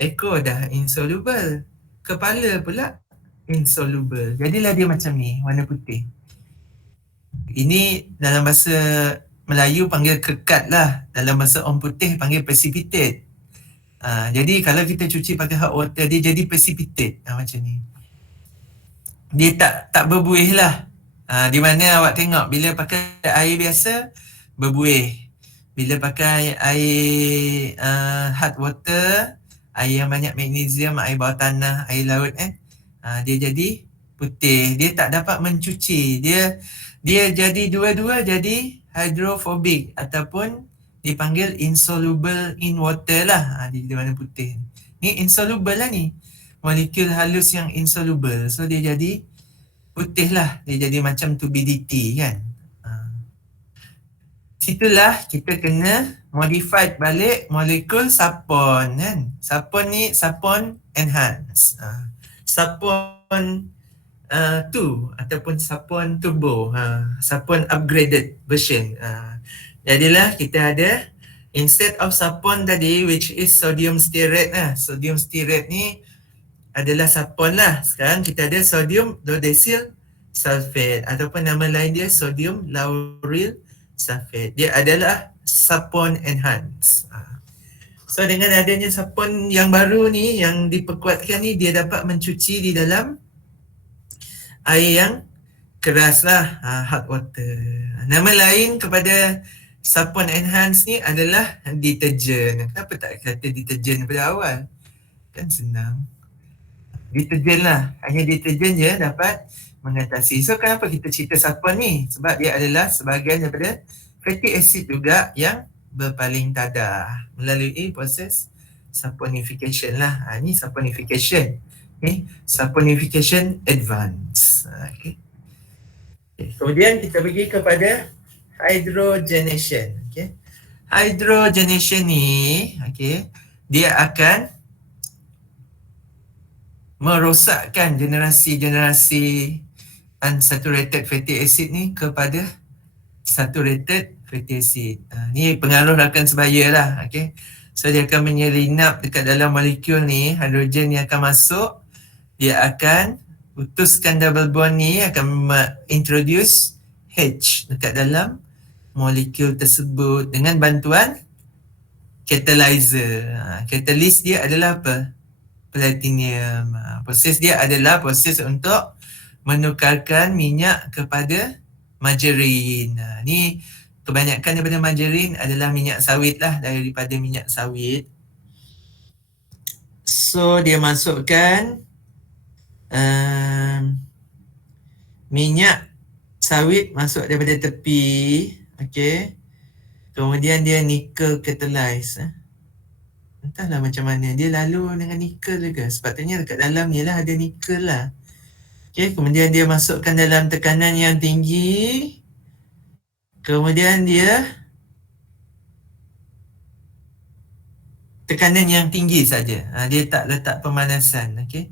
Ekor dah insoluble, kepala pula insoluble. Jadilah dia macam ni, warna putih. Ini dalam bahasa Melayu panggil kekat lah. Dalam bahasa orang putih panggil precipitate. Jadi kalau kita cuci pakai hot water, dia jadi precipitate. Macam ni. Dia tak berbuih lah. Di mana awak tengok bila pakai air biasa, berbuih. Bila pakai air hot water, air yang banyak magnesium, air bawah tanah, air laut dia jadi putih. Dia tak dapat mencuci. Dia jadi dua-dua jadi hydrophobic ataupun dipanggil insoluble in water lah. Di warna putih. Ni insoluble lah ni. Molekul halus yang insoluble. So dia jadi putih lah. Dia jadi macam turbidity kan. Situlah kita kena modify balik molekul sapon kan. Sapon ni sapon enhance. Sapon ataupun sapon turbo, sapon upgraded version. Jadilah kita ada, instead of sapon tadi which is sodium stearate, sodium stearate ni adalah sapon lah. Sekarang kita ada sodium dodecyl sulfate ataupun nama lain dia sodium lauryl sulfate. Dia adalah sapon enhance. So dengan adanya sapon yang baru ni, yang diperkuatkan ni, dia dapat mencuci di dalam air yang keras lah, hot water. Nama lain kepada sapon enhance ni adalah deterjen. Kenapa tak kata deterjen pada awal? Kan senang. Deterjen lah, hanya deterjen je dapat mengatasi. So kenapa kita cerita sapon ni? Sebab dia adalah sebahagian daripada fatty acid juga yang berpaling tadah melalui proses saponification lah. Ni saponification. Okay. Saponification advance. Okay. Kemudian kita pergi kepada hydrogenation. Okay. Hydrogenation ni, okay, dia akan merosakkan generasi-generasi unsaturated fatty acid ni kepada saturated fatty acid. Ni pengaruh rakan sebaya lah. Okay. So dia akan menyelinap dekat dalam molekul ni, hidrogen ni akan masuk, dia akan putuskan double bond ni, akan introduce H dekat dalam molekul tersebut dengan bantuan catalyzer. Catalyst dia adalah apa? Platinum. Proses dia adalah proses untuk menukarkan minyak kepada margarin. Ni kebanyakan daripada margarin adalah minyak sawit lah, daripada minyak sawit. So dia masukkan minyak sawit masuk daripada tepi, okay. Kemudian dia nickel catalyze. Entahlah macam mana dia lalu dengan nickel juga. Sepatutnya dekat dalam ni lah ada nickel lah. Okay, kemudian dia masukkan dalam tekanan yang tinggi. Kemudian dia tekanan yang tinggi saja. Dia tak letak pemanasan. Okay.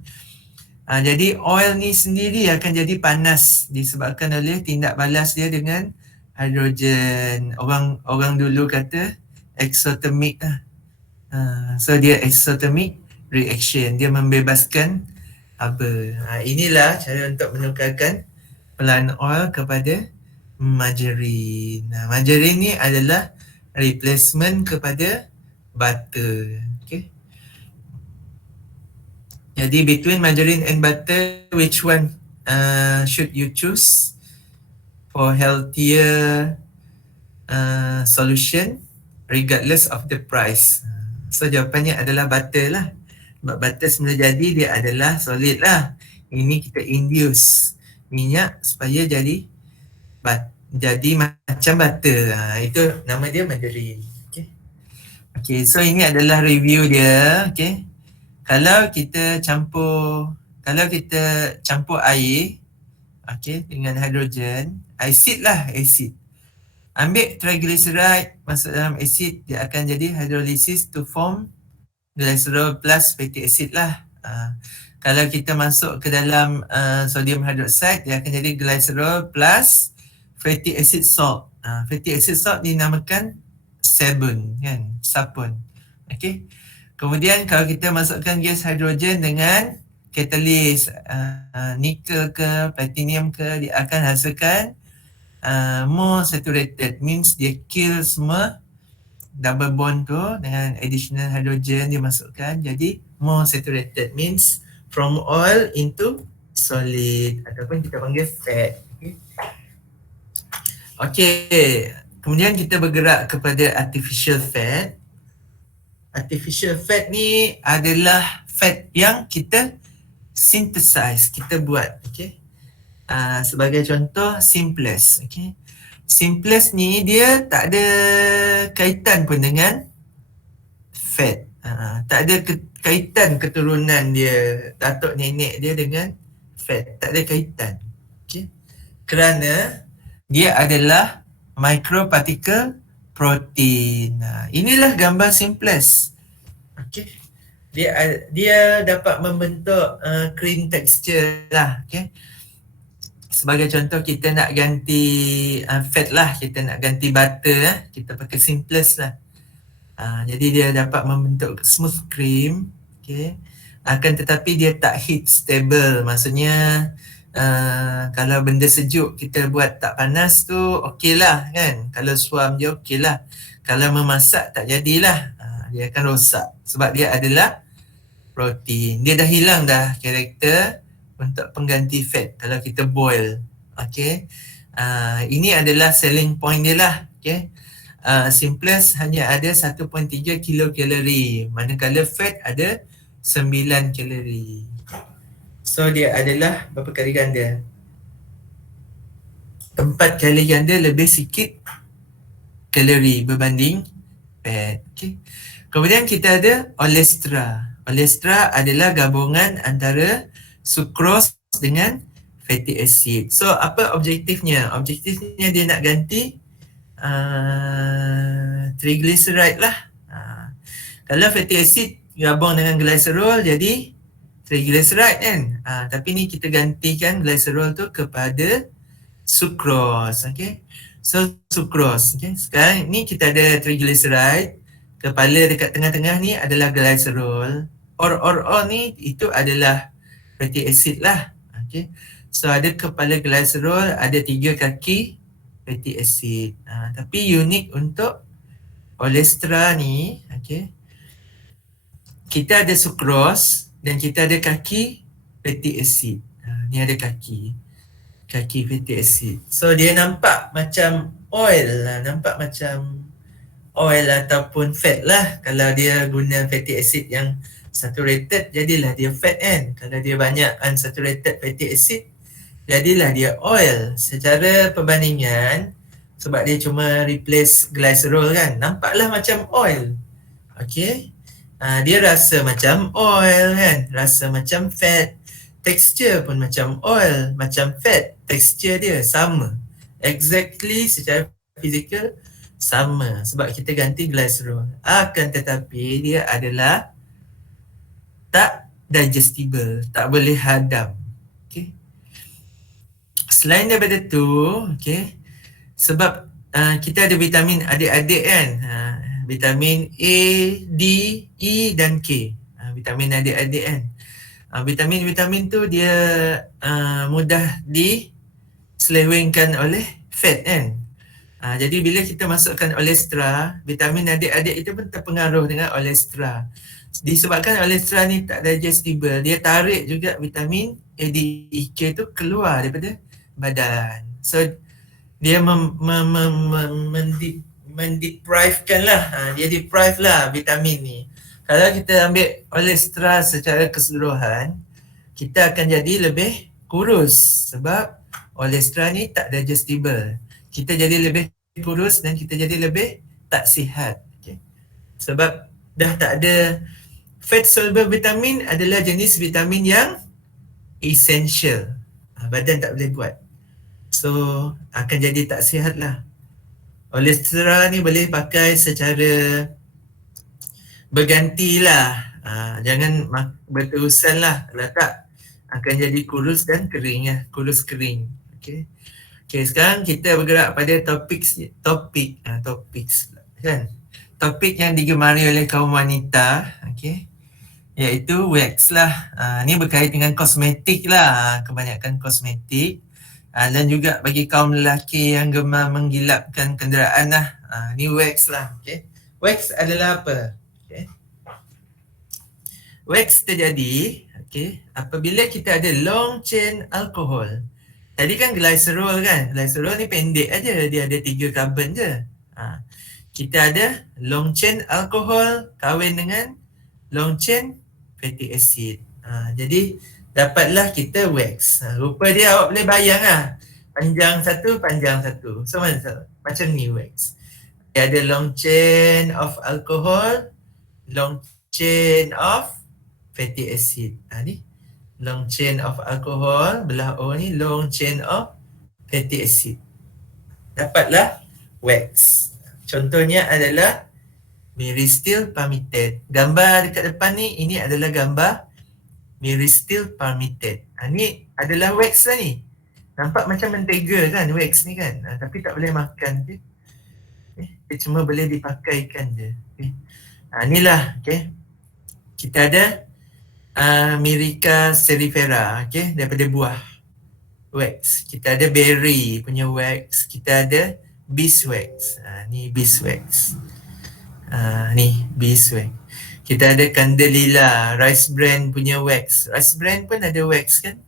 Jadi oil ni sendiri akan jadi panas disebabkan oleh tindak balas dia dengan hidrogen. Orang dulu kata exothermic lah. So dia exothermic reaction. Dia membebaskan apa. Inilah cara untuk menukarkan plant oil kepada margarin. Margarin ni adalah replacement kepada butter. Okay. Jadi between margarine and butter, which one should you choose for healthier solution regardless of the price? So jawapannya adalah butter lah. Sebab butter semula jadi dia adalah solid lah. Ini kita induce minyak supaya jadi macam butter. Itu nama dia margarine. Okay, so ini adalah review dia. Okay. Kalau kita campur air, okay, dengan hidrogen, acid lah, acid. Ambil triglyceride masuk dalam acid, dia akan jadi hydrolysis to form glycerol plus fatty acid lah. Kalau kita masuk ke dalam sodium hydroxide, dia akan jadi glycerol plus fatty acid salt. Fatty acid salt dinamakan sabun, kan? Sapon. Okay. Kemudian kalau kita masukkan gas hidrogen dengan catalyst, nickel ke, platinum ke, dia akan hasilkan more saturated, means dia kill semua double bond tu dengan additional hydrogen dia masukkan, jadi more saturated, means from oil into solid ataupun kita panggil fat. Okay. Kemudian kita bergerak kepada artificial fat. Artificial fat ni adalah fat yang kita synthesize, kita buat. Okay. Sebagai contoh, Simplex. Okay. Simplex ni dia tak ada kaitan pun dengan fat. Tak ada kaitan keturunan dia, datuk nenek dia dengan fat. Tak ada kaitan. Okay. Kerana dia adalah microparticle protein. Inilah gambar Simplex. Okay. dia dapat membentuk cream texture lah. Okay. Sebagai contoh, kita nak ganti fat lah, kita nak ganti butter, kita pakai simplest lah. Jadi dia dapat membentuk smooth cream. Okay. Akan tetapi dia tak heat stable, maksudnya kalau benda sejuk kita buat tak panas tu okey lah kan, kalau suam je okey lah, kalau memasak tak jadilah, dia akan rosak sebab dia adalah protein. Dia dah hilang dah karakter untuk pengganti fat kalau kita boil. Okay. Ini adalah selling point dia lah. Okay. Simplest hanya ada 1.3 kilokalori, manakala fat ada 9 kalori. So dia adalah berapa kali ganda? 4 kali ganda lebih sikit kalori berbanding fat. Okay. Kemudian kita ada olestra. Olestra adalah gabungan antara sucrose dengan fatty acid. So apa objektifnya? Objektifnya dia nak ganti triglyceride lah. Kalau fatty acid gabung dengan glycerol jadi triglyceride kan. Tapi ni kita gantikan glycerol tu kepada sucrose. Okay. So sucrose. Okay. Sekarang ni kita ada triglyceride. Kepala dekat tengah-tengah ni adalah glycerol. Or ni itu adalah fatty acid lah. Okay. So ada kepala glycerol, ada 3 kaki fatty acid. Tapi unik untuk olestra ni, okay, kita ada sucrose dan kita ada kaki fatty acid. Ni ada kaki fatty acid. So dia nampak macam oil lah, nampak macam oil ataupun fat lah. Kalau dia guna fatty acid yang saturated, jadilah dia fat kan. Kalau dia banyak unsaturated fatty acid, jadilah dia oil. Secara perbandingan, sebab dia cuma replace glycerol kan, nampaklah macam oil. Okay. Dia rasa macam oil kan, rasa macam fat, teksture pun macam oil, macam fat, teksture dia sama, exactly secara fizikal sama sebab kita ganti glycerol. Akan tetapi dia adalah tak digestible, tak boleh hadam. Okay. Selain daripada tu, okay, sebab kita ada vitamin adik-adik kan, vitamin A, D, E dan K. Vitamin adik-adik kan. Vitamin-vitamin tu dia mudah diselewengkan oleh fat kan. Jadi bila kita masukkan olestra, vitamin adik-adik itu pun terpengaruh dengan olestra. Disebabkan olestra ni tak digestible, dia tarik juga vitamin A, D, E, K tu keluar daripada badan. So dia mendeprivekan lah, dia deprive lah vitamin ni. Kalau kita ambil olestra secara keseluruhan, kita akan jadi lebih kurus sebab olestra ni tak digestible. Kita jadi lebih kurus dan kita jadi lebih tak sihat. Okay. Sebab dah tak ada. Fat soluble vitamin adalah jenis vitamin yang essential. Badan tak boleh buat. So akan jadi tak sihat lah. Olestra ni boleh pakai secara bergantilah. Jangan berterusan lah. Kalau tak akan jadi kurus dan kering lah. Kurus kering. Okay. Okay, sekarang kita bergerak pada topik kan. Topik yang digemari oleh kaum wanita, okay, iaitu wax lah. Ni berkait dengan kosmetik lah, kebanyakan kosmetik. Dan juga bagi kaum lelaki yang gemar menggilapkan kenderaan lah. Ni wax lah. Okay. Wax adalah apa? Okay. Wax terjadi, okay, apabila kita ada long chain alcohol. Tadi kan glycerol kan. Glycerol ni pendek aja, dia ada 3 karbon je. Kita ada long chain alcohol kahwin dengan long chain fatty acid. Jadi dapatlah kita wax. Rupa dia awak boleh bayang lah. Panjang satu. So macam ni wax. Dia ada long chain of alcohol, long chain of fatty acid. Ni long chain of alcohol, belah O ni long chain of fatty acid. Dapatlah wax. Contohnya adalah Myristyl palmitate. Gambar dekat depan ni, ini adalah gambar myristyl palmitate. Ni adalah wax lah ni. Nampak macam mentega kan wax ni kan. Tapi tak boleh makan je. Dia cuma boleh dipakaikan je. Inilah kita ada Myrica cerifera, daripada buah wax. Kita ada berry punya wax. Kita ada beeswax. Ni beeswax. Ni beeswax. Kita ada candelilla, rice bran punya wax. Rice bran pun ada wax kan.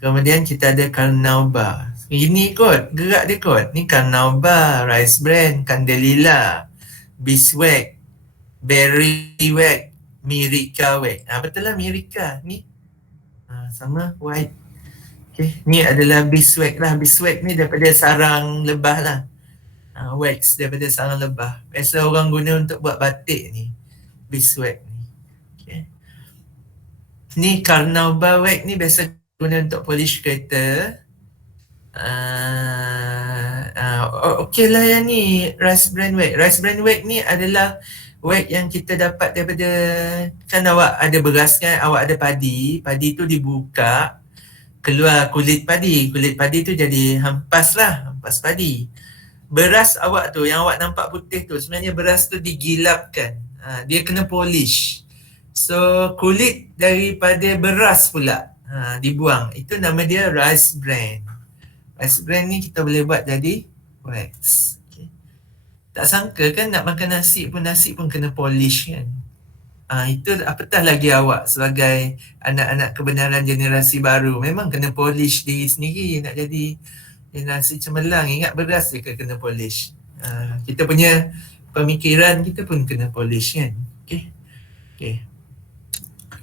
Kemudian kita ada carnauba. Ini kot, gerak dia kot. Ni carnauba, rice bran, candelilla, beeswax, berry wax, Myrica wax. Betul lah Myrica ni. Sama white. Ni adalah beeswax lah. Beeswax ni daripada sarang lebah lah. Wax daripada sarang lebah. Biasa orang guna untuk buat batik ni. Beeswax ni. Ni carnauba wax ni biasa guna untuk polish kereta. Okey lah yang ni rice bran wax. Rice bran wax ni adalah wax yang kita dapat daripada, kan awak ada beras kan, awak ada padi. Padi tu dibuka, keluar kulit padi. Kulit padi tu jadi hampas lah, hampas padi. Beras awak tu, yang awak nampak putih tu, sebenarnya beras tu digilapkan. Dia kena polish. So kulit daripada beras pula dibuang. Itu nama dia rice bran. Rice bran ni kita boleh buat jadi wax. Tak sangka kan nak makan nasi pun kena polish kan. Itu apatah lagi awak sebagai anak-anak kebenaran generasi baru. Memang kena polish diri sendiri nak jadi generasi cemerlang. Ingat beras je kena polish. Kita punya pemikiran kita pun kena polish kan.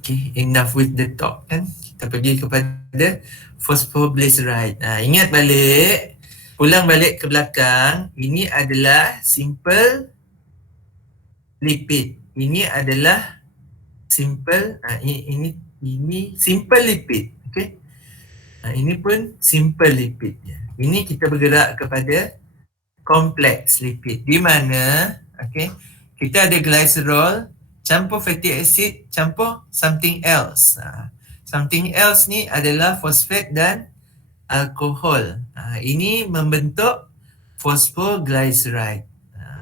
Okay, enough with the talk kan. Kita pergi kepada phosphoglyceride. Ingat balik, pulang balik ke belakang, ini adalah simple lipid. Ini adalah simple, ini simple lipid. Okay. Ini pun simple lipid. Ini kita bergerak kepada complex lipid. Di mana, kita ada glycerol, campur fatty acid, campur something else. Something else ni adalah fosfat dan alkohol. Ini membentuk phosphoglyceride.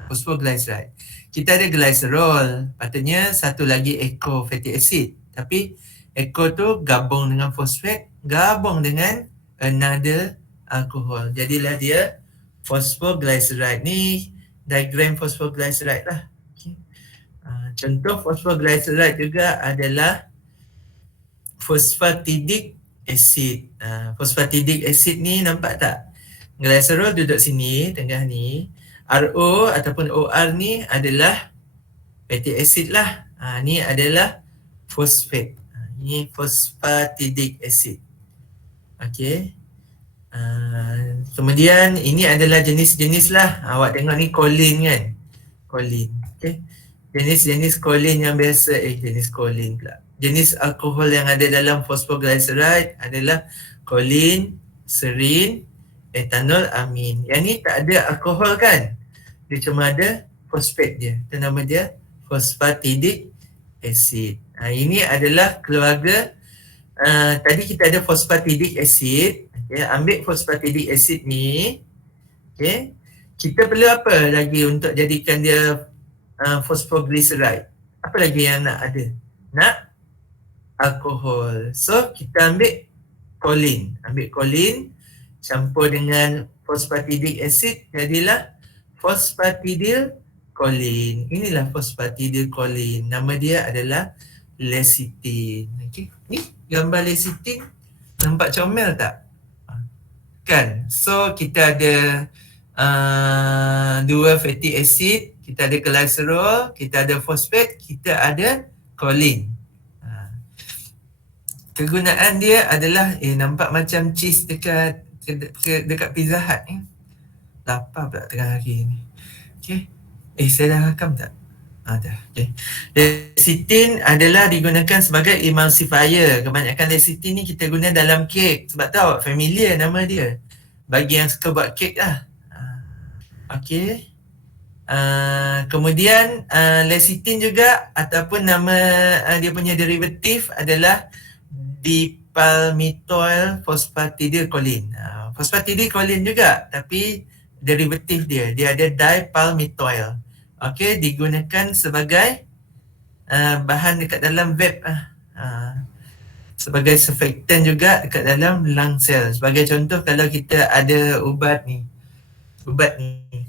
Phosphoglyceride. Kita ada glycerol, patutnya satu lagi echo fatty acid. Tapi echo tu gabung dengan fosfat, gabung dengan another alkohol. Jadilah dia phosphoglyceride. Ni diagram phosphoglyceride lah. Contoh phosphoglyceride juga adalah phosphatidic acid. Phosphatidic acid ni nampak tak? Glycerol duduk sini, tengah ni. RO ataupun OR ni adalah fatty acid lah. Ni adalah fosfat. Ni phosphatidic acid. Kemudian ini adalah jenis-jenis lah. Awak tengok ni choline kan? Choline. Jenis-jenis choline yang biasa, jenis choline pula. Jenis alkohol yang ada dalam phosphoglyceride adalah choline, serin, etanol, amin. Yang ni tak ada alkohol kan? Dia cuma ada fosfat dia. Itu nama dia phosphatidic acid. Ini adalah keluarga, tadi kita ada phosphatidic acid. Ambil phosphatidic acid ni. Kita perlu apa lagi untuk jadikan dia phosphoglyceride? Apa lagi yang nak ada? Nak alkohol. So kita ambil choline. Ambil choline, campur dengan phosphatidic acid, jadilah phosphatidyl choline. Inilah phosphatidyl choline. Nama dia adalah lecithin. Ni gambar lecithin. Nampak comel tak? Kan? So kita ada dua fatty acid, kita ada glycerol, kita ada fosfat, kita ada choline. Kegunaan dia adalah nampak macam cheese dekat Pizza Hut ni. Lapar pula tengah hari ni. Saya dah rakam tak? Dah. Lecithin adalah digunakan sebagai emulsifier. Kebanyakan lecithin ni kita guna dalam kek. Sebab tahu familiar nama dia. Bagi yang suka buat kek lah. Kemudian lecithin juga ataupun nama dia punya derivatif adalah dipalmitoyl phosphatidylcholine. Phosphatidylcholine juga tapi derivatif dia ada dipalmitoyl. Okey, digunakan sebagai bahan dekat dalam vape sebagai surfactant juga dekat dalam lung cell. Sebagai contoh kalau kita ada ubat ni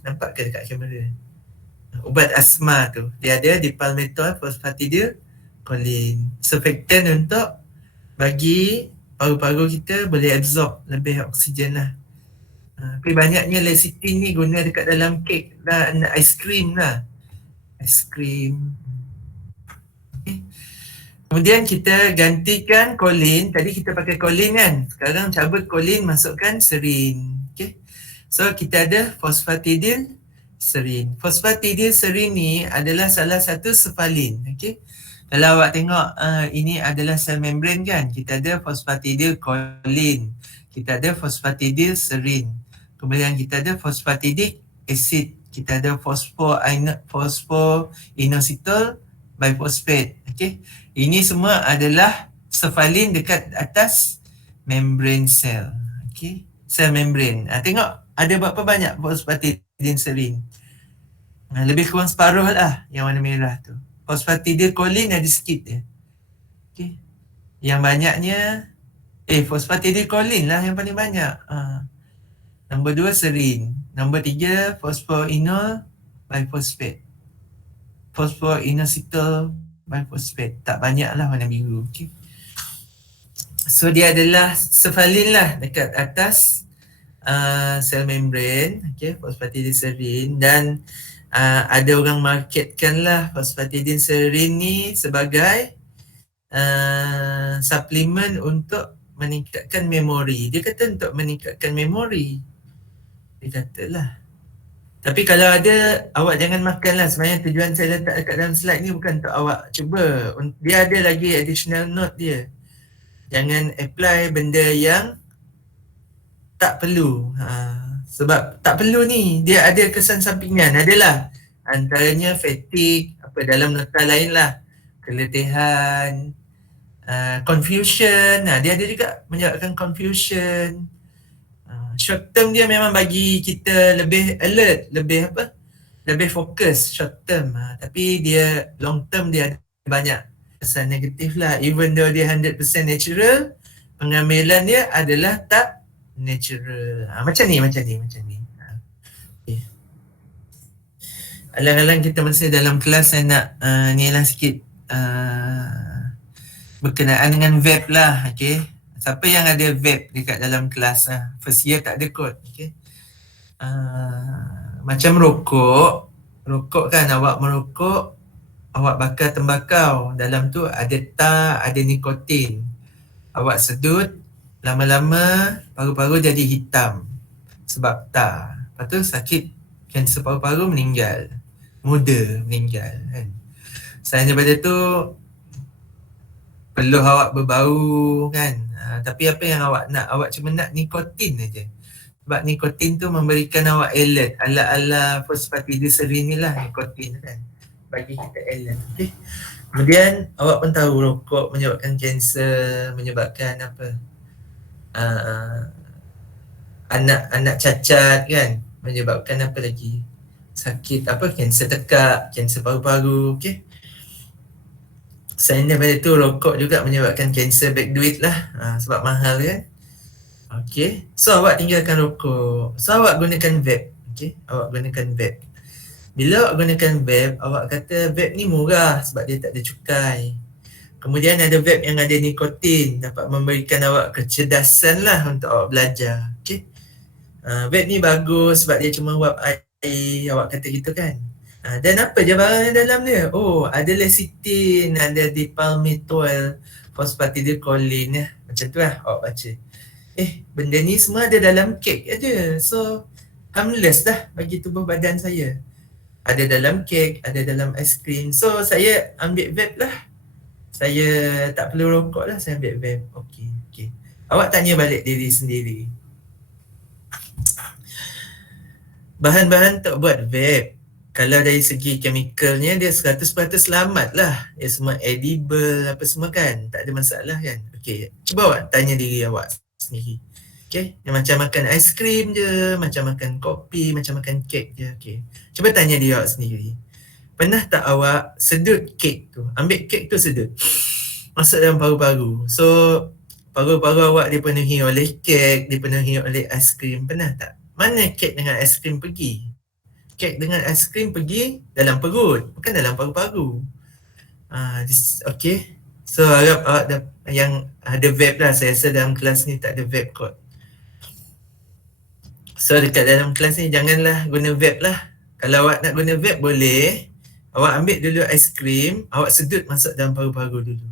nampak ke dekat kamera? Ubat asma tu dia ada dipalmitoyl phosphatidylcholine, surfactant untuk bagi paru-paru kita boleh absorb lebih oksigen lah. Tapi banyaknya lecithin ni guna dekat dalam kek lah, aiskrim lah, aiskrim. Okay. Kemudian kita gantikan choline. Tadi kita pakai choline kan, sekarang cabut choline, masukkan serin. Okay. So kita ada phosphatidylserin. Phosphatidylserin ni adalah salah satu cephalin. Okay. Kalau awak tengok ini adalah sel membran kan, kita ada phosphatidylcholine, kita ada phosphatidylserin, kemudian kita ada phosphatidic acid, kita ada phosphoinositol biphosphate. Okay. Ini semua adalah cephalin dekat atas membran sel. Okay. Sel membran. Tengok ada berapa banyak phosphatidylserin? Lebih kurang separuh lah yang warna merah tu. Phosphatidylcholine ada sikit je. Okay. Yang banyaknya phosphatidylcholine lah yang paling banyak. Nombor 2 serin. Nombor 3 phosphoinol biphosphate. Phosphoinositol biphosphate. Tak banyak lah warna biru. Okay. So dia adalah cephalin lah dekat atas sel membran. Okay, phosphatidylserin. Dan ada orang marketkan lah phosphatidylserin ni sebagai suplemen untuk meningkatkan memori. Dia kata untuk meningkatkan memori. Dia kata lah. Tapi kalau ada, awak jangan makan lah. Sebenarnya tujuan saya letak dekat dalam slide ni bukan untuk awak cuba. Dia ada lagi additional note dia. Jangan apply benda yang tak perlu. Sebab tak perlu ni, dia ada kesan sampingan. Adalah antaranya fatigue, apa dalam nota lain lah, keletihan, confusion. Dia ada juga menyebabkan confusion. Short term dia memang bagi kita lebih alert, lebih fokus short term. Tapi dia long term dia ada banyak kesan negatif lah. Even though dia 100% natural, pengambilan dia adalah tak natural. Macam ni. Okay. Alang-alang kita masih dalam kelas, saya nak ni lah sikit berkenaan dengan vape lah. Okay. Siapa yang ada vape dekat dalam kelas lah? First year tak ada kot. Okay. Macam rokok kan, awak merokok, awak bakar tembakau, dalam tu ada tar, ada nikotin. Awak sedut, lama-lama paru-paru jadi hitam sebab tar. Lepas tu sakit kanser paru-paru, meninggal. Muda meninggal kan. Selain daripada tu, perlu awak berbau kan. Tapi apa yang awak nak? Awak cuma nak nikotin aja. Sebab nikotin tu memberikan awak alert. Ala-ala phosphatidylserin ni lah nikotin kan. Bagi kita alert. Okay. Kemudian awak pun tahu rokok menyebabkan kanser, menyebabkan apa? Anak cacat kan, menyebabkan apa lagi? Sakit apa? Kanser tekak, kanser paru-paru. Okay. Selain daripada tu, rokok juga menyebabkan kanser beg duit lah. Sebab mahal kan. Okay. So awak tinggalkan rokok. So awak gunakan vape. Okay. Awak gunakan vape. Bila awak gunakan vape, awak kata vape ni murah sebab dia tak ada cukai. Kemudian ada vape yang ada nikotin, dapat memberikan awak kecerdasan lah untuk awak belajar. Okay. Vape ni bagus sebab dia cuma wap air, awak kata gitu kan. Dan apa je barang yang dalam dia? Oh, ada lecithin, ada dipalmitoyl phosphatidylcholine. Macam tu lah awak baca. Benda ni semua ada dalam kek aja. So, harmless dah bagi tubuh badan saya. Ada dalam kek, ada dalam aiskrim. So, saya ambil vape lah. Saya tak perlu rokok lah, saya ambil vape. Okay. Awak tanya balik diri sendiri. Bahan-bahan untuk buat vape. kalau dari segi chemicalnya dia 100% selamat lah. Dia semua edible apa semua kan. Tak ada masalah kan. Okay, cuba awak tanya diri awak sendiri. Okay, yang macam makan aiskrim je, macam makan kopi, macam makan kek je. Okay, cuba tanya diri awak sendiri. Pernah tak awak sedut kek tu? Ambil kek tu sedut. Masuk dalam paru-paru. So, paru-paru awak dipenuhi oleh kek, dipenuhi oleh aiskrim. Pernah tak? Mana kek dengan aiskrim pergi? Kek dengan aiskrim pergi dalam perut, bukan dalam paru-paru. Okay. So, harap awak yang ada vape lah. Saya rasa dalam kelas ni tak ada vape kot. So, dekat dalam kelas ni janganlah guna vape lah. Kalau awak nak guna vape boleh. Awak ambil dulu aiskrim, awak sedut masuk dalam paru-paru dulu.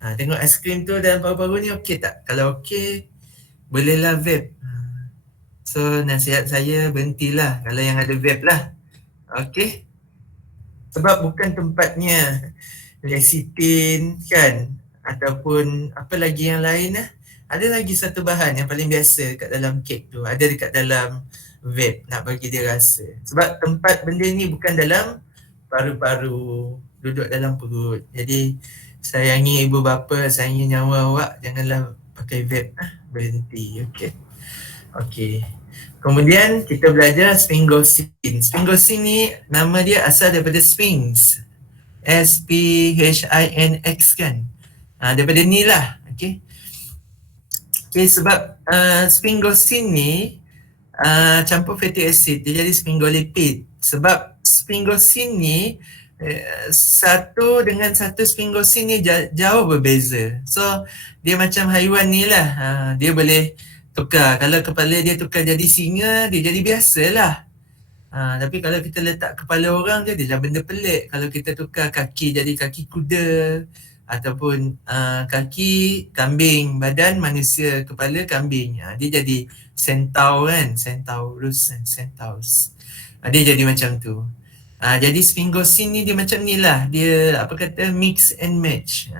Tengok aiskrim tu dalam paru-paru ni okey tak? Kalau okey, bolehlah vape. So, nasihat saya berhentilah kalau yang ada vape lah. Okey? Sebab bukan tempatnya lecithin kan? Ataupun apa lagi yang lain lah. Ada lagi satu bahan yang paling biasa kat dalam kek tu. Ada dekat dalam vape nak bagi dia rasa. Sebab tempat benda ni bukan dalam paru-paru, duduk dalam perut. Jadi sayangi ibu bapa, sayangi nyawa awak, janganlah pakai vape. Berhenti, okey. Okey. Kemudian kita belajar sphingosine. Sphingosine ni nama dia asal daripada Sphinx. S-P-H-I-N-X kan. Daripada ni lah. Okey. Okey, sebab sphingosine ni campur fatty acid, dia jadi sphingolipid. Sebab sphingosine ni satu dengan satu sphingosine ni jauh berbeza. So dia macam haiwan ni lah. Dia boleh tukar. Kalau kepala dia tukar jadi singa, dia jadi biasa lah. Tapi kalau kita letak kepala orang je, dia benda pelik. Kalau kita tukar kaki jadi kaki kuda, ataupun kaki kambing, badan manusia, kepala kambing, dia jadi centaur kan, centaurus, centaurs. Dia jadi macam tu. Jadi sphingosine ni dia macam ni lah. Dia apa kata mix and match.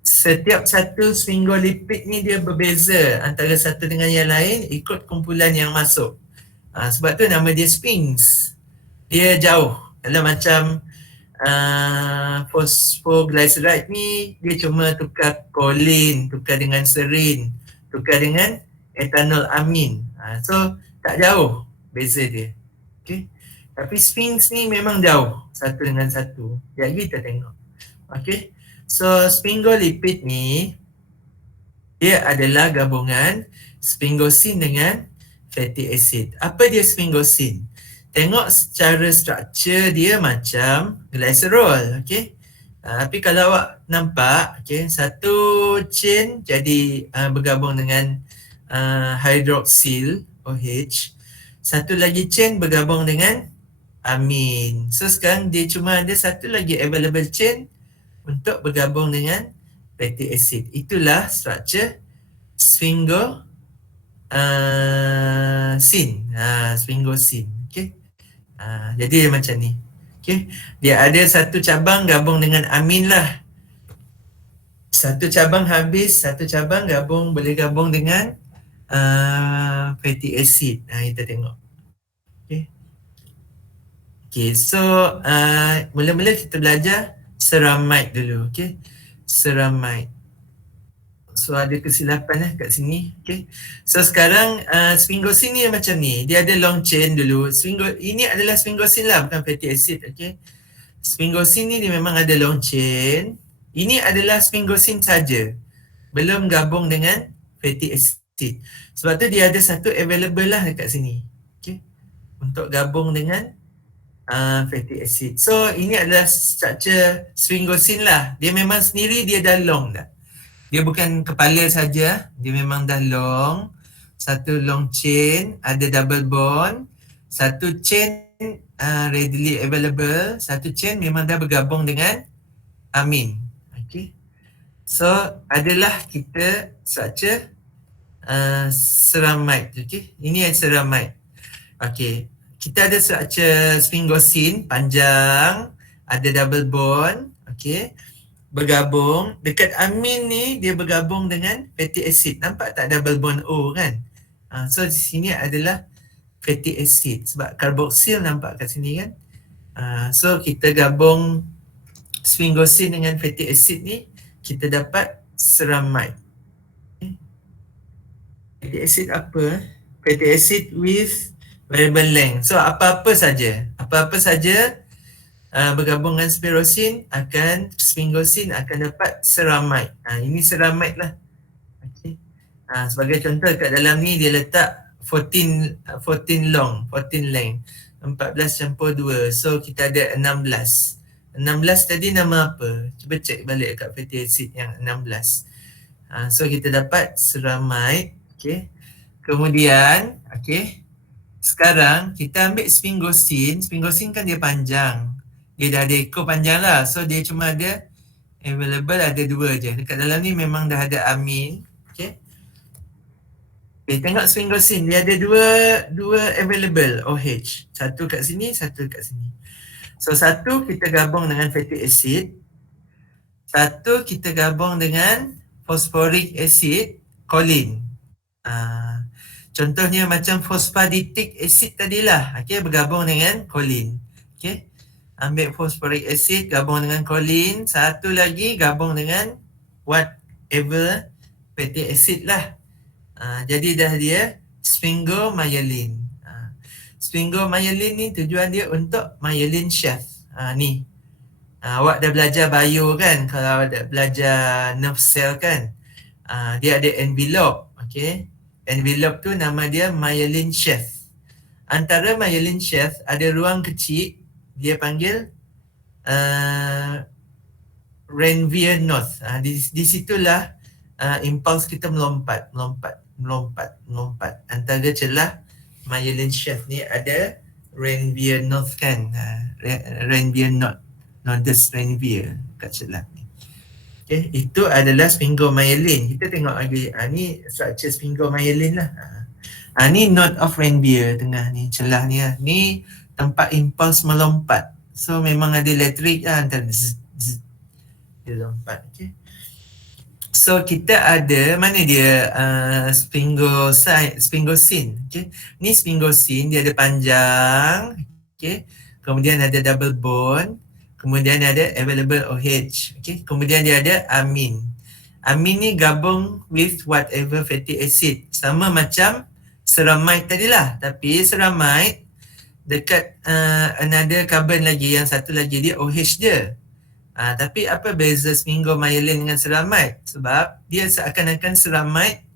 Setiap satu sphingolipid ni dia berbeza antara satu dengan yang lain ikut kumpulan yang masuk. Sebab tu nama dia Sphinx. Dia jauh. Kalau macam phosphoglyceride ni, dia cuma tukar choline, tukar dengan serin, tukar dengan ethanol amin. So tak jauh beza dia. Okay. Tapi Sphinx ni memang jauh satu dengan satu. Jadi kita tengok. Okay. So sphingolipid ni dia adalah gabungan sphingosine dengan fatty acid. Apa dia sphingosine? Tengok secara struktur dia macam glycerol, okey. Tapi kalau awak nampak, okey, satu chain jadi bergabung dengan hydroxyl OH. Satu lagi chain bergabung dengan amin. So sekarang dia cuma ada satu lagi available chain untuk bergabung dengan fatty acid. Itulah struktur sphingosine. Sphingosine. Okay. Jadi dia macam ni. Okay. Dia ada satu cabang gabung dengan amin lah. Satu cabang habis, satu cabang boleh gabung dengan fatty acid. Kita tengok. Okay. Okay, so mula-mula kita belajar ceramide dulu. Okay. Ceramide. So ada kesilapan kat sini. Okay. So sekarang sphingosine ni macam ni. Dia ada long chain dulu. Ini adalah sphingosine lah, bukan fatty acid. Okay. Sphingosine ni dia memang ada long chain. Ini adalah sphingosine saja. Belum gabung dengan fatty acid. Sebab tu dia ada satu available lah dekat sini. Okay. Untuk gabung dengan fatty acid. So ini adalah struktur sphingosine lah. Dia memang sendiri dia dah long dah. Dia bukan kepala saja, dia memang dah long. Satu long chain, ada double bond. Satu chain readily available. Satu chain memang dah bergabung dengan amin. Okay. So adalah kita struktur ceramide. Okay. Ini ceramide. Okay. Kita ada struktur sphingosine panjang, ada double bond, okey. Bergabung dekat amin ni dia bergabung dengan fatty acid. Nampak tak double bond O kan? So di sini adalah fatty acid sebab karboksil nampak kat sini kan? So kita gabung sphingosine dengan fatty acid ni, kita dapat ceramide. Fatty acid apa? Fatty acid with variable length. So apa-apa saja bergabung dengan sphingosine akan dapat ceramide. Ini ceramide lah. Okay. Sebagai contoh kat dalam ni dia letak 14 length. 14 campur 2. So kita ada 16. 16 tadi nama apa? Cuba cek balik kat fatty acid yang 16. So kita dapat ceramide. Okay. Kemudian, okay, sekarang kita ambil sphingosine. Sphingosine kan dia panjang. Dia dah ada ekor panjang lah. So dia cuma ada available ada 2 je. Dekat dalam ni memang dah ada amin. Okay. Okay, tengok sphingosine. Dia ada dua available OH. Satu kat sini, satu kat sini. So satu kita gabung dengan fatty acid. Satu kita gabung dengan phosphoric acid, choline. Contohnya macam phosphaditic acid tadilah. Okay, bergabung dengan choline. Okay. Ambil phosphoric acid, gabung dengan choline. Satu lagi gabung dengan whatever fatty acid lah. Jadi dah dia sphingomyelin. Sphingomyelin ni tujuan dia untuk myelin sheath. Ni. Awak dah belajar bio kan? Kalau dah belajar nerve cell kan? Dia ada envelope. Okay. Envelope tu nama dia myelin sheath. Antara myelin sheath ada ruang kecil. Dia panggil Ranvier North. Di situlah impuls kita melompat. Antara celah myelin sheath ni ada Ranvier North kan. Ranvier North. Nodus Ranvier kat celah ni. Okay, itu adalah sphingomyelin. Kita tengok lagi. Ni structure sphingomyelin lah. Ni node of Ranvier tengah ni. Celah ni lah. Ni tempat impuls melompat. So memang ada elektrik lah. Antara dia lompat. Okay. So kita ada, mana dia sphingosine. Okay. Ni sphingosine, dia ada panjang. Okay. Kemudian ada double bond. Kemudian ada available OH. Okay. Kemudian dia ada amin. Amin ni gabung with whatever fatty acid. Sama macam ceramide tadilah. Tapi ceramide dekat another carbon lagi, yang satu lagi dia OH dia. Tapi apa beza sphingomyelin dengan ceramide? Sebab dia seakan-akan ceramide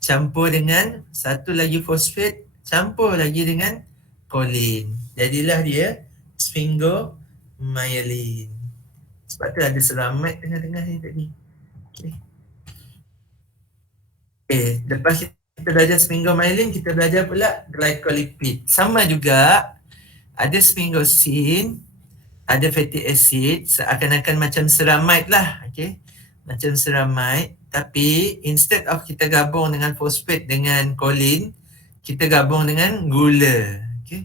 campur dengan satu lagi fosfat, campur lagi dengan choline. Jadilah dia sphingomyelin. Sebab tu ada ceramide tengah-tengah ni tadi. Okay, lepas kita belajar sphingomyelin, kita belajar pula glycolipid. Sama juga, ada sphingosine, ada fatty acid, seakan-akan macam ceramide lah. Okay. Macam ceramide, tapi instead of kita gabung dengan fosfat dengan choline, kita gabung dengan gula. Okay.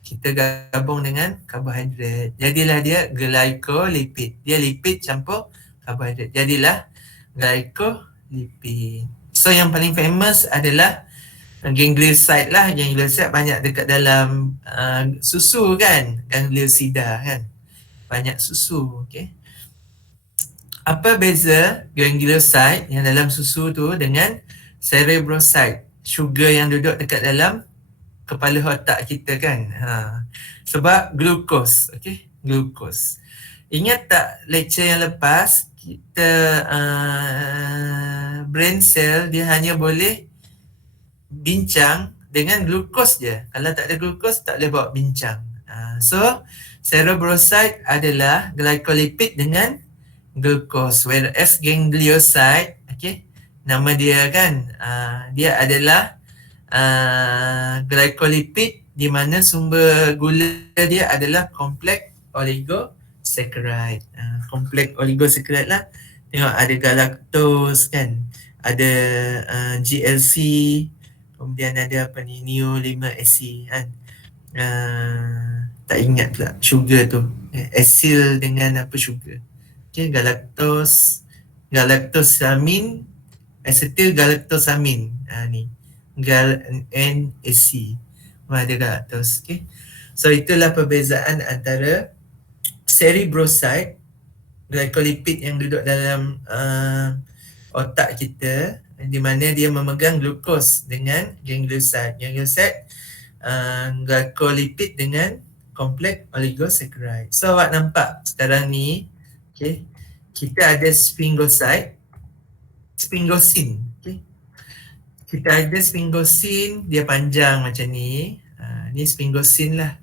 Kita gabung dengan karbohidrat. Jadilah dia glycolipid. Dia lipid campur karbohidrat. Jadilah glycolipid. So yang paling famous adalah ganglioside lah. Ganglioside banyak dekat dalam susu kan, gangliosida kan, banyak susu. Okay. Apa beza ganglioside yang dalam susu tu dengan cerebroside, sugar yang duduk dekat dalam kepala otak kita kan? Sebab glukos. Okay, glukos. Ingat tak lecture yang lepas, kita brain cell dia hanya boleh bincang dengan glukos je. Kalau tak ada glukos, tak boleh bawa bincang. So, cerebroside adalah glycolipid dengan glukos. Whereas ganglioside, okay, nama dia kan, dia adalah glycolipid di mana sumber gula dia adalah kompleks oligosaccharide. Kompleks oligosaccharide lah. Tengok ada galactose kan, ada GLC, kemudian ada apa ni, neo-5-AC kan. Tak ingat pula sugar tu. Acyl dengan apa sugar. Okay, galactosamin, acetyl galactosamin. Ni. NAC. Ada galactose. Okay. So itulah perbezaan antara cerebroside, glycolipid yang duduk dalam otak kita, di mana dia memegang glukos dengan ganglioside. Ganglioside glycolipid dengan kompleks oligosaccharide. So awak nampak sekarang ni, okay, kita ada sphingoside, sphingosine. Okay. Kita ada sphingosine, dia panjang macam ni. Ni sphingosine lah.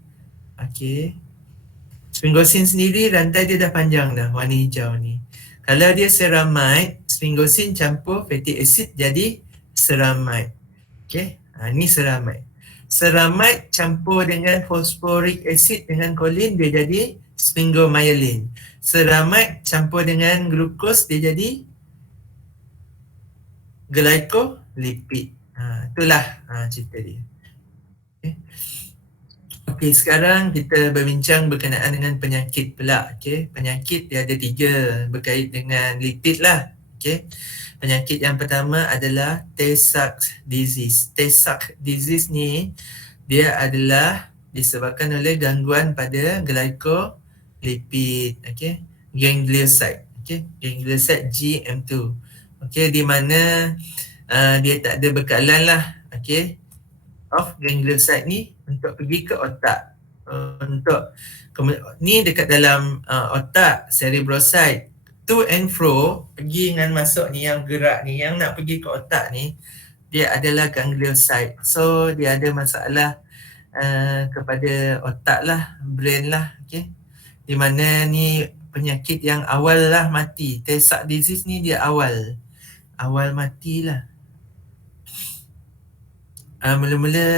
Okay. Sphingosine sendiri rantai dia dah panjang dah, warna hijau ni. Kalau dia ceramide, sphingosine campur fatty acid jadi ceramide. Okay. Ni ceramide. Ceramide campur dengan phosphoric acid dengan choline, dia jadi sphingomyelin. Ceramide campur dengan glukos, dia jadi glycolipid. Itulah cerita dia. Okey, sekarang kita berbincang berkenaan dengan penyakit pula. Okey, penyakit dia ada 3 berkait dengan lipid lah. Okey. Penyakit yang pertama adalah Tay-Sachs disease. Tay-Sachs disease ni dia adalah disebabkan oleh gangguan pada glycolipid, okey, ganglioside, okey, ganglioside GM2. Okey, di mana dia tak ada bekalan lah, okey, of ganglioside ni untuk pergi ke otak. Untuk ni dekat dalam otak, cerebroside to and fro, pergi dengan masuk ni, yang gerak ni, yang nak pergi ke otak ni, dia adalah ganglioside. So dia ada masalah kepada otak lah, brain lah, okay. Di mana ni penyakit yang awal lah mati. Tay-Sachs disease ni dia awal matilah. Mula-mula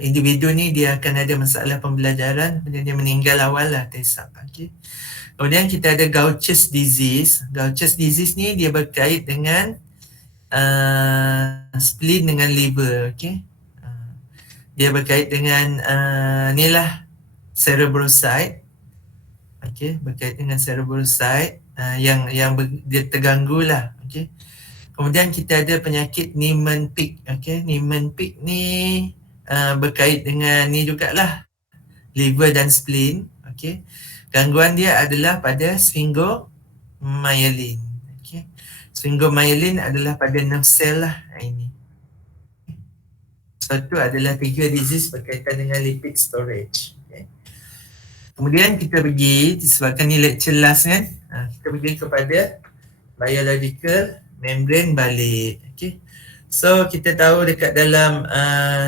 individu ni dia akan ada masalah pembelajaran, kemudian dia meninggal awal lah Tay-Sachs, okay. Kemudian kita ada Gaucher's disease. Gaucher's disease ni dia berkait dengan spleen dengan liver, okay. Dia berkait dengan ni lah cerebroside, okay, berkait dengan cerebroside yang dia terganggu lah, okay. Kemudian kita ada penyakit Niemann-Pick, okay. Niemann-Pick ni berkait dengan ni jugalah, liver dan spleen, okay. Gangguan dia adalah pada sphingomyelin, okay. Sphingomyelin adalah pada nerve cell lah ini. So itu adalah 3 disease berkaitan dengan lipid storage, okay. Kemudian kita pergi, disebabkan ni lecture last kan, kita pergi kepada biological membrane balik, okay. So kita tahu dekat dalam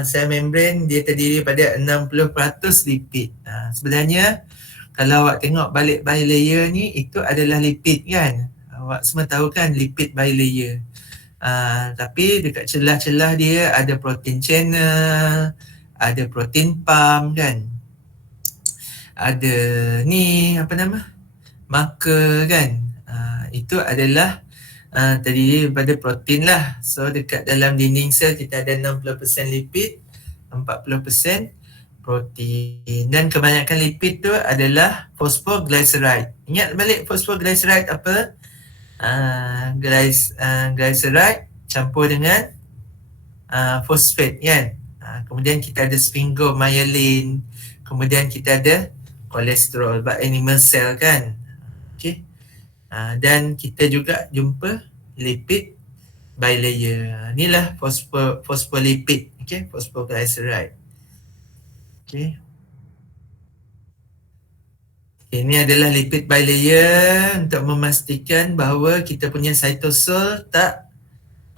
sel membrane dia terdiri pada 60% lipid. Sebenarnya kalau awak tengok balik bilayer ni, itu adalah lipid kan. Awak semua tahu kan lipid bilayer. Tapi dekat celah-celah dia ada protein channel, ada protein pump kan. Ada ni apa nama? Marker kan. Itu adalah terdiri daripada protein lah. So dekat dalam dinding sel kita ada 60% lipid, 40% protein, dan kebanyakan lipid tu adalah phosphoglyceride. Ingat balik phosphoglyceride apa? Glyceride campur dengan fosfat kan. Kemudian kita ada sphingomyelin, kemudian kita ada kolesterol by animal cell kan. Okay. Dan kita juga jumpa lipid bilayer. Inilah phospholipid, okay, phosphoglyceride. Okay. Ini adalah lipid bilayer untuk memastikan bahawa kita punya cytosol tak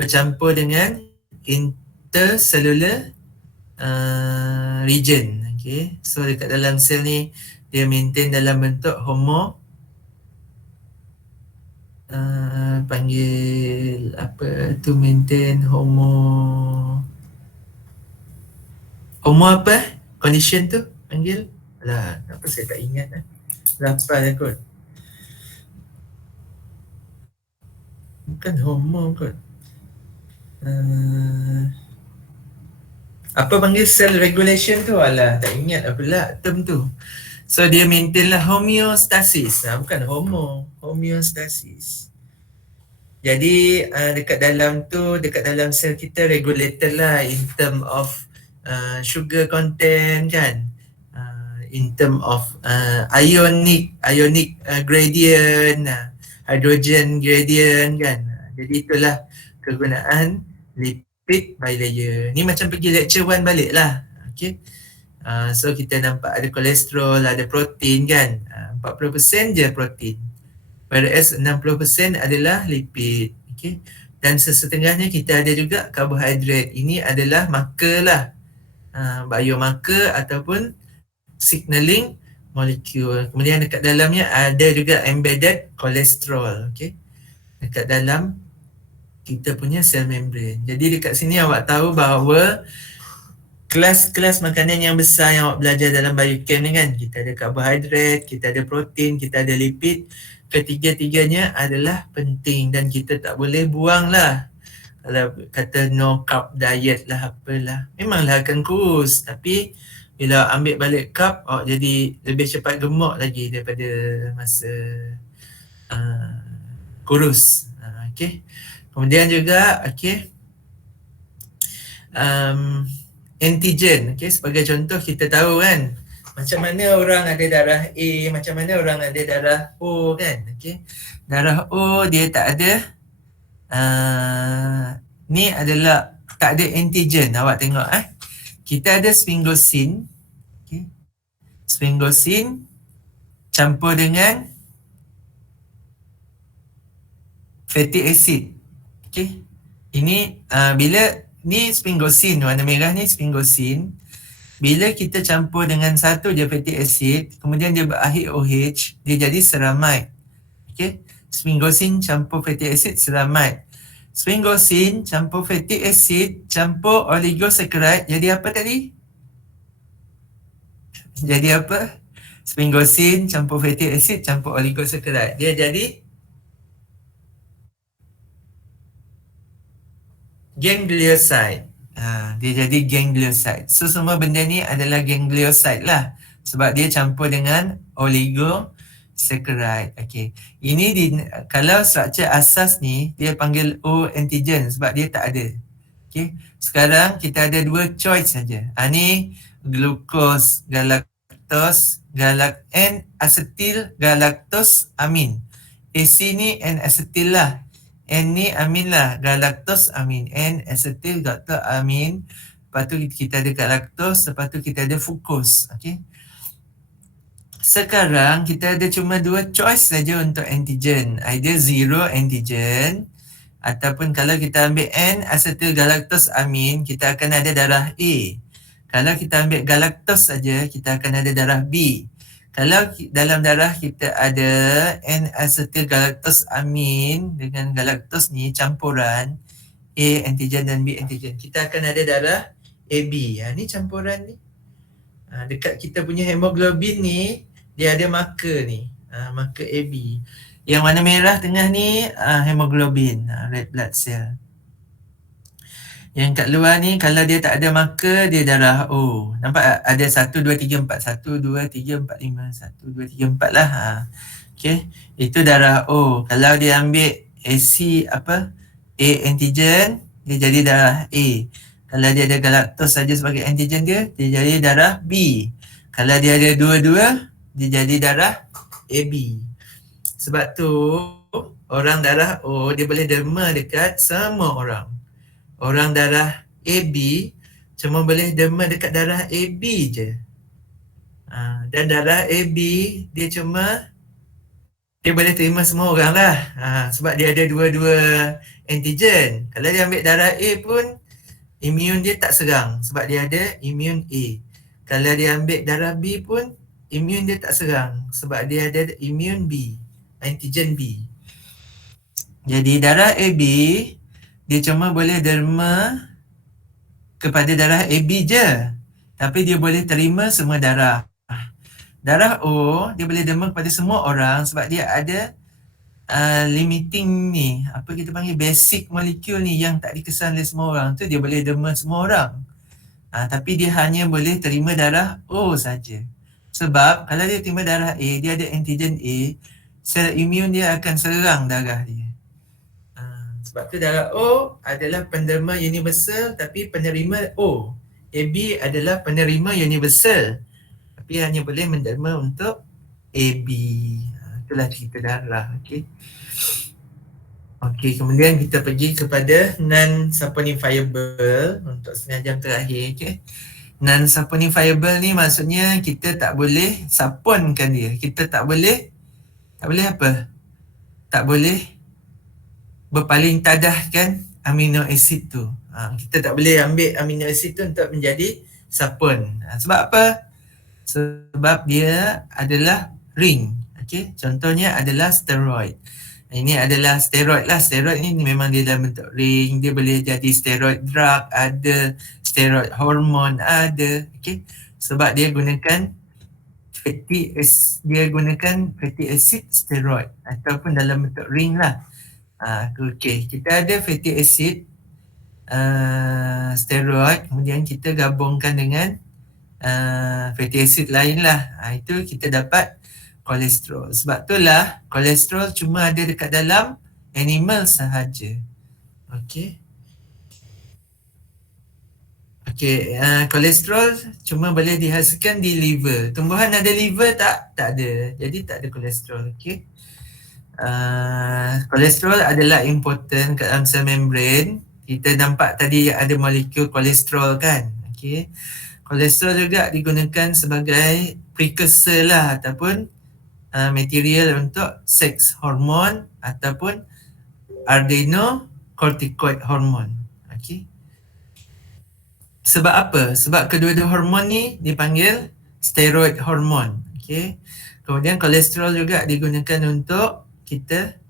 bercampur dengan intercellular region. Okay. So dekat dalam sel ni dia maintain dalam bentuk panggil apa tu, maintain homo apa condition tu panggil lah, apa saya tak ingat lah. Lapar lah kot. Bukan homo kot. Apa panggil cell regulation tu? Alah, tak ingat lah pula term tu. So dia maintain lah homeostasis. Bukan homeostasis. Jadi dekat dalam tu, dekat dalam sel kita regulated lah in term of sugar content kan, in term of ionic gradient, hydrogen gradient kan. Jadi itulah kegunaan lipid bilayer. Ni macam pergi lecture 1 balik lah. Okay. So kita nampak ada kolesterol, ada protein kan. 40% je protein. Whereas 60% adalah lipid. Okay. Dan sesetengahnya kita ada juga karbohidrat. Ini adalah marker lah. Biomarker ataupun signaling molecule. Kemudian dekat dalamnya ada juga embedded kolesterol. Okay. Dekat dalam kita punya sel membrane. Jadi dekat sini awak tahu bahawa kelas-kelas makanan yang besar yang awak belajar dalam biochem ni kan, kita ada karbohidrat, kita ada protein, kita ada lipid. Ketiga-tiganya adalah penting dan kita tak boleh buang lah. Kalau kata no carb diet lah apalah, memanglah akan kurus, tapi bila ambil balik carb, awak jadi lebih cepat gemuk lagi daripada masa kurus. Okay. Kemudian juga antigen. Okay, sebagai contoh kita tahu kan macam mana orang ada darah A, macam mana orang ada darah O kan. Okay. Darah O dia tak ada ni adalah tak ada antigen. Awak tengok kita ada sphingosine. Okay. Sphingosine campur dengan fatty acid. Okay. Ini bila ni sphingosine, warna merah ni sphingosine. Bila kita campur dengan satu je fatty acid, kemudian dia berakhir OH, dia jadi ceramide. Okay. Sphingosine campur fatty acid, ceramide. Sphingosine campur fatty acid, campur oligosaccharide, jadi apa tadi? Jadi apa? Sphingosine campur fatty acid, campur oligosaccharide. Dia jadi ganglioside. Dia jadi ganglioside. So semua benda ni adalah ganglioside lah. Sebab dia campur dengan oligosaccharide. Okay. Ini kalau struktur asas ni, dia panggil O antigen sebab dia tak ada. Okay. Sekarang kita ada dua choice saja. Ni glucose, galactose, N-acetyl galactose amin. AC ni N-acetyl lah. N ni amin lah, galactose amin, N-acetyl galactose amin. Lepas tu kita ada galactose, lepas tu kita ada fucose. Okay. Sekarang kita ada cuma dua choice saja untuk antigen. Either zero antigen ataupun kalau kita ambil N-acetyl galactose amin, kita akan ada darah A. Kalau kita ambil galactose saja, kita akan ada darah B. Kalau dalam darah kita ada N-acetyl galactose amin dengan galactose ni campuran A antigen dan B antigen, kita akan ada darah AB. Ni campuran ni. Dekat kita punya hemoglobin ni, dia ada marker ni, marker AB. Yang warna merah tengah ni hemoglobin, red blood cell. Yang kat luar ni kalau dia tak ada marker, dia darah O. Nampak ada 1, 2, 3, 4. 1, 2, 3, 4, 5. 1, 2, 3, 4 lah. Okay. Itu darah O. Kalau dia ambil AC A antigen, dia jadi darah A. Kalau dia ada galactose saja sebagai antigen dia jadi darah B. Kalau dia ada dua-dua, dia jadi darah AB. Sebab tu orang darah O dia boleh derma dekat semua orang. Orang darah AB cuma boleh derma dekat darah AB je. Dan darah AB dia boleh terima semua orang lah. Sebab dia ada dua-dua antigen. Kalau dia ambil darah A pun imun dia tak serang sebab dia ada imun A. Kalau dia ambil darah B pun imun dia tak serang sebab dia ada imun B, antigen B. Jadi darah AB dia cuma boleh derma kepada darah AB je. Tapi dia boleh terima semua darah. Darah O, dia boleh derma kepada semua orang sebab dia ada limiting ni. Apa kita panggil basic molecule ni yang tak dikesan oleh semua orang. Tu dia boleh derma semua orang. Tapi dia hanya boleh terima darah O saja. Sebab kalau dia terima darah A, dia ada antigen A, sel imun dia akan serang darah dia. Sebab tu darah O adalah penderma universal tapi penerima O. AB adalah penerima universal. Tapi hanya boleh menerima untuk AB. Itulah cerita darah. Okey. Okey, kemudian kita pergi kepada non-saponifiable untuk setengah jam terakhir. Okey. Non-saponifiable ni maksudnya kita tak boleh saponkan dia. Kita tak boleh apa? Tak boleh berpaling tadahkan amino acid tu. Kita tak boleh ambil amino acid tu untuk menjadi sapon. Sebab apa? Sebab dia adalah ring. Okey, contohnya adalah steroid. Ini adalah steroid lah. Steroid ni memang dia dalam bentuk ring. Dia boleh jadi steroid drug, ada steroid hormon, ada. Okey, sebab dia gunakan fatty acid steroid ataupun dalam bentuk ring lah. Okey, kita ada fatty acid steroid, kemudian kita gabungkan dengan fatty acid lain lah. Itu kita dapat kolesterol. Sebab itulah kolesterol cuma ada dekat dalam animal sahaja. Okey. Okey, kolesterol cuma boleh dihasilkan di liver. Tumbuhan ada liver tak? Tak ada. Jadi tak ada kolesterol. Okey. Kolesterol adalah important kat dalam sel membran. Kita nampak tadi ada molekul kolesterol kan. Okey. Kolesterol juga digunakan sebagai precursor lah ataupun material untuk sex hormon ataupun adrenocorticoid hormon. Okey. Sebab apa? Sebab kedua-dua hormon ni dipanggil steroid hormon. Okey. Kemudian kolesterol juga digunakan untuk kita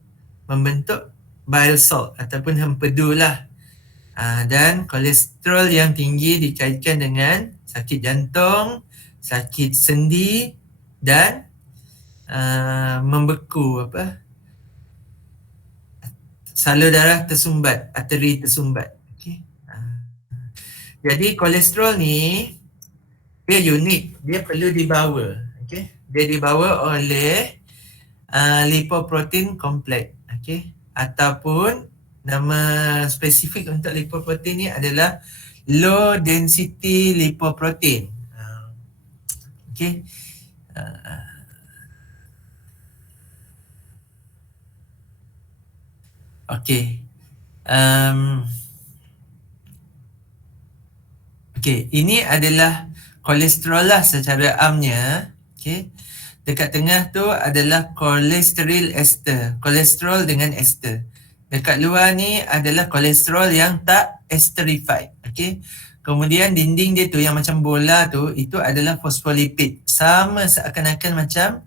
membentuk bile salt ataupun empedu lah. Dan kolesterol yang tinggi dikaitkan dengan sakit jantung, sakit sendi dan membeku salur darah tersumbat, arteri tersumbat. Okay. Jadi kolesterol ni dia unik, dia perlu dibawa. Okay. Dia dibawa oleh lipoprotein kompleks. Okay. Ataupun nama spesifik untuk lipoprotein ni adalah low density lipoprotein. Okay. Okey. Okey, ini adalah kolesterol lah secara amnya. Okey. Dekat tengah tu adalah kolesterol ester. Kolesterol dengan ester. Dekat luar ni adalah kolesterol yang tak esterified. Okey. Kemudian dinding dia tu yang macam bola tu, itu adalah fosfolipid. Sama seakan-akan macam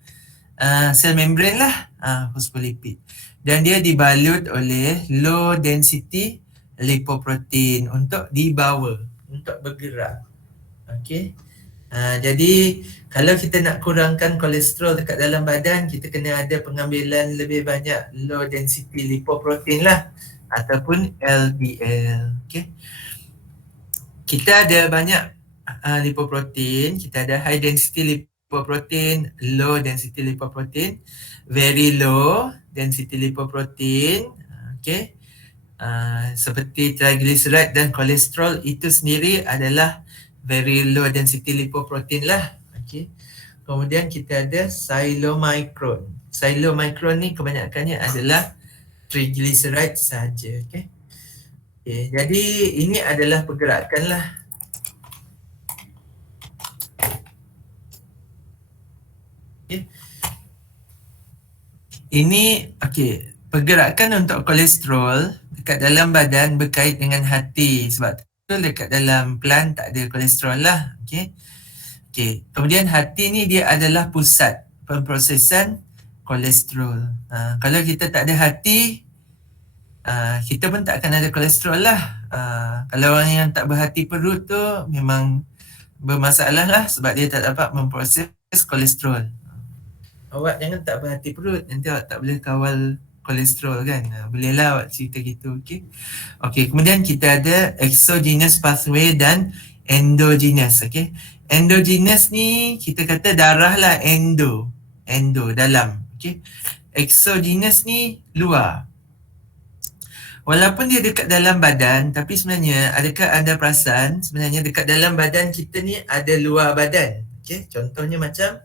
sel membran lah. Fosfolipid. Dan dia dibalut oleh low density lipoprotein untuk dibawa, untuk bergerak. Okey. Jadi kalau kita nak kurangkan kolesterol dekat dalam badan, kita kena ada pengambilan lebih banyak low density lipoprotein lah ataupun LDL. Okey. Kita ada banyak lipoprotein, kita ada high density lipoprotein, low density lipoprotein, very low density lipoprotein, okay. Seperti triglyceride dan kolesterol itu sendiri adalah very low density lipoprotein lah. Okay. Kemudian kita ada chylomicron. Chylomicron ni kebanyakannya adalah triglyceride sahaja. Okay. Okay. Jadi ini adalah pergerakan lah. Okay. Ini pergerakan untuk kolesterol dekat dalam badan berkait dengan hati. Sebab tu dekat dalam plant tak ada kolesterol lah. Okey. Kemudian hati ni dia adalah pusat pemprosesan kolesterol. Kalau kita tak ada hati, kita pun tak akan ada kolesterol lah. Kalau orang yang tak berhati perut tu memang bermasalah lah sebab dia tak dapat memproses kolesterol. Awak jangan tak berhati perut, nanti awak tak boleh kawal kolesterol kan. Bolehlah awak cerita gitu. Okey, kemudian kita ada exogenous pathway dan endogenous. Okey. Endogenous ni kita kata darah lah, endo dalam. Okey. Exogenous ni luar. Walaupun dia dekat dalam badan, tapi sebenarnya adakah anda perasan sebenarnya dekat dalam badan kita ni ada luar badan. Okay? Contohnya macam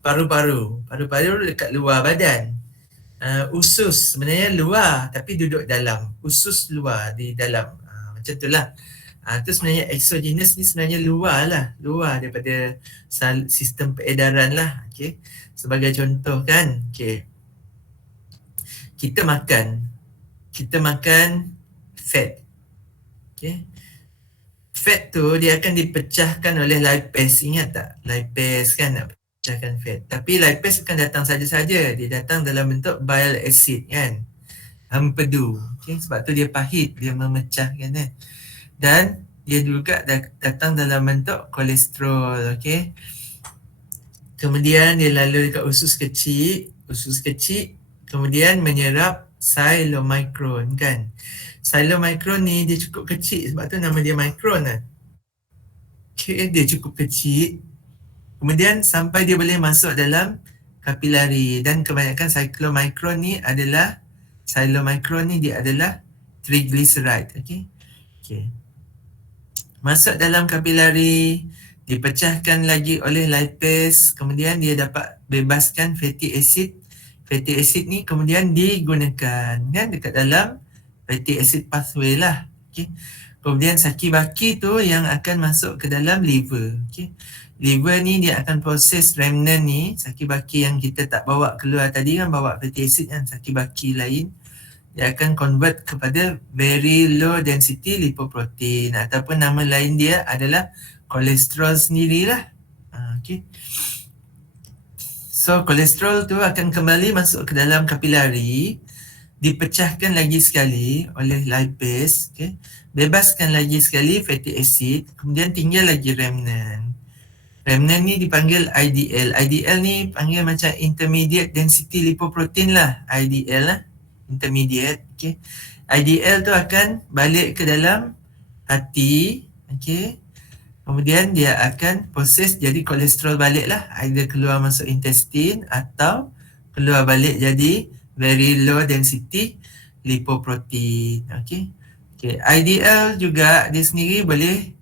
paru-paru. Paru-paru dekat luar badan. Usus sebenarnya luar tapi duduk dalam. Usus luar di dalam. Macam itulah. Itu sebenarnya exogenous ni sebenarnya luar lah. Luar daripada sistem peredaran lah. Okay? Sebagai contoh kan. Okay. Kita makan fat. Okay. Fat tu dia akan dipecahkan oleh lipase. Ingat tak? Lipase kan nak pecahkan fat. Tapi lipase akan datang saja-saja. Dia datang dalam bentuk bile acid kan. Empedu. Okay. Sebab tu dia pahit. Dia memecahkan kan. Dan dia juga datang dalam bentuk kolesterol. Okay. Kemudian dia lalu dekat usus kecil. Kemudian menyerap chylomicron kan. Chylomicron ni dia cukup kecil sebab tu nama dia micron lah. Okay, dia cukup kecil. Kemudian sampai dia boleh masuk dalam kapilari dan kebanyakan chylomicron ni adalah triglyceride. Okay. Masuk dalam kapilari, dipecahkan lagi oleh lipase, kemudian dia dapat bebaskan fatty acid. Fatty acid ni kemudian digunakan kan dekat dalam fatty acid pathway lah. Okay. Kemudian saki-baki tu yang akan masuk ke dalam liver. Okay. Liver ni dia akan proses remnant ni, saki-baki yang kita tak bawa keluar tadi kan, bawa fatty acid kan, saki-baki lain. Dia akan convert kepada very low density lipoprotein ataupun nama lain dia adalah kolesterol sendirilah. Okay. So kolesterol tu akan kembali masuk ke dalam kapilari, dipecahkan lagi sekali oleh lipase, okay. Bebaskan lagi sekali fatty acid, kemudian tinggal lagi remnant. Remnant ni dipanggil IDL. IDL ni panggil macam intermediate density lipoprotein lah. IDL lah. Intermediate. Okay. IDL tu akan balik ke dalam hati. Okay. Kemudian dia akan proses jadi kolesterol balik lah. Either keluar masuk intestine atau keluar balik jadi very low density lipoprotein. Okay. Okay. IDL juga dia sendiri boleh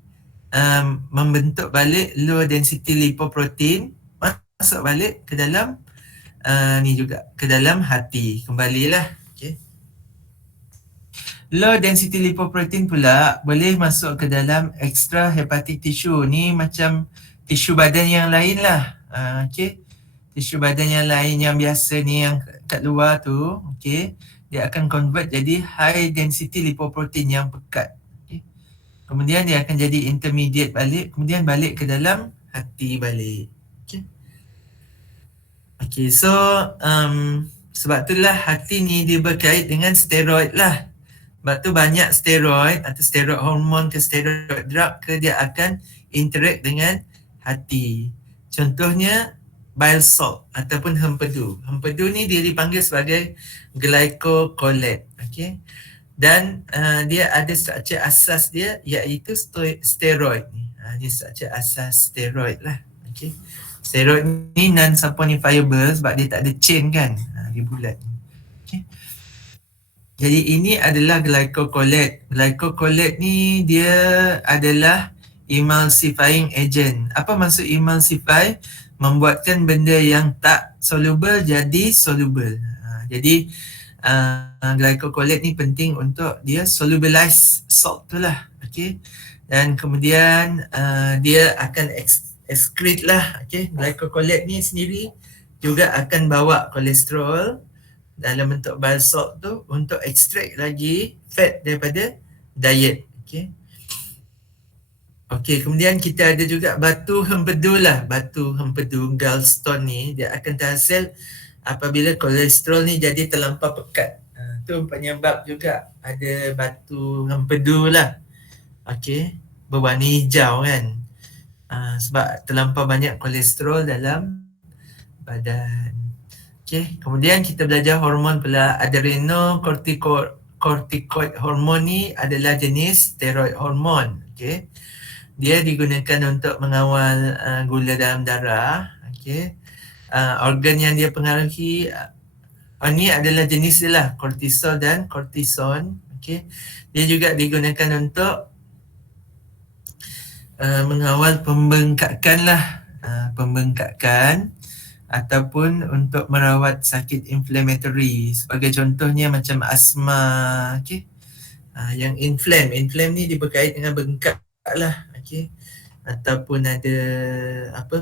membentuk balik low density lipoprotein, masuk balik ke dalam ni juga ke dalam hati kembalilah. Okay. Low density lipoprotein pula boleh masuk ke dalam extra hepatic tissue. Ni macam tisu badan yang lain lah. Okay. Tisu badan yang lain yang biasa ni yang kat luar tu, okay, dia akan convert jadi high density lipoprotein yang pekat. Okay. Kemudian dia akan jadi intermediate balik, kemudian balik ke dalam hati balik. Okay. Okay, so sebab itulah hati ni dia berkait dengan steroid lah. Sebab tu banyak steroid atau steroid hormon ke steroid drug ke dia akan interact dengan hati. Contohnya bile salt ataupun hempedu. Hempedu ni dia dipanggil sebagai glycocolate. Okay. Dan dia ada struktur asas dia iaitu steroid ni. Dia struktur asas steroid lah. Okay. Steroid ni non-saponifiable sebab dia tak ada chain kan. Dia bulat. Okay. Jadi ini adalah glycocolate. Glycocolate ni dia adalah emulsifying agent. Apa maksud emulsify? Membuatkan benda yang tak soluble jadi soluble. Jadi glycocolate ni penting untuk dia solubilize salt tu lah. Okay. Dan kemudian dia akan excrete lah. Okay. Glycocolate ni sendiri juga akan bawa kolesterol dalam bentuk bile salt tu untuk extract lagi fat daripada diet. Okay. Okay, kemudian kita ada juga batu hempedu lah. Batu hempedu gallstone ni dia akan terhasil apabila kolesterol ni jadi terlampau pekat. Itu penyebab juga ada batu hempedu lah. Okay, berwarna hijau kan. Sebab terlampau banyak kolesterol dalam badan. Okay, kemudian kita belajar hormon pula. Adrenocorticoid hormon ni adalah jenis steroid hormon. Okay. Dia digunakan untuk mengawal gula dalam darah. Okay. Organ yang dia pengaruhi ni adalah jenis dia lah, kortisol dan kortison. Okey. Dia juga digunakan untuk mengawal pembengkakan lah, pembengkakan ataupun untuk merawat sakit inflammatory. Sebagai contohnya macam asma, okey. Yang inflam ni dia berkait dengan bengkak lah, okey. Ataupun ada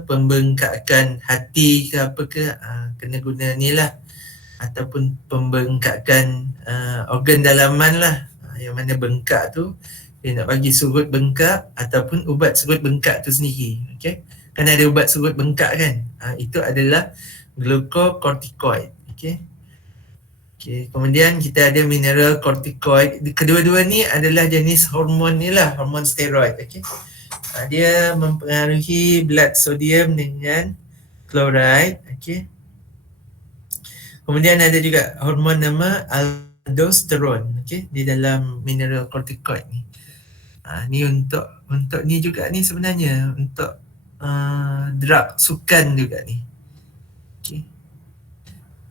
pembengkakan hati ke apa ke, kena guna ni lah. Ataupun pembengkakan organ dalaman lah, yang mana bengkak tu dia nak bagi surut bengkak ataupun ubat surut bengkak tu sendiri. Okay? Kan ada ubat surut bengkak kan, itu adalah glucocorticoid. Okay? Okay. Kemudian kita ada mineral corticoid. Kedua-dua ni adalah jenis hormon ni lah, hormon steroid. Okay? Dia mempengaruhi blood sodium dengan chloride. Okay? Kemudian ada juga hormon nama aldosterone, okay, di dalam mineral corticoid ni. Ni untuk ni juga ni sebenarnya untuk drug sukan juga ni. Okay.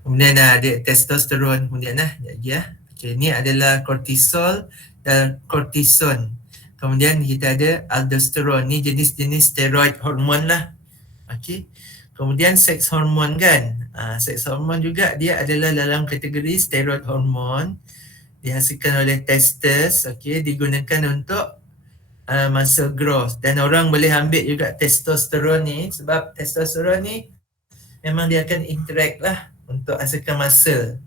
Kemudian ada testosterone kemudian lagi. Okay, ni adalah cortisol dan cortison. Kemudian kita ada aldosterone, ni jenis-jenis steroid hormon lah. Okay. Kemudian seks hormon kan. Seks hormon juga dia adalah dalam kategori steroid hormon, dihasilkan oleh testes, okey, digunakan untuk muscle growth, dan orang boleh ambil juga testosterone ni sebab testosterone ni memang dia akan interact lah untuk hasilkan muscle.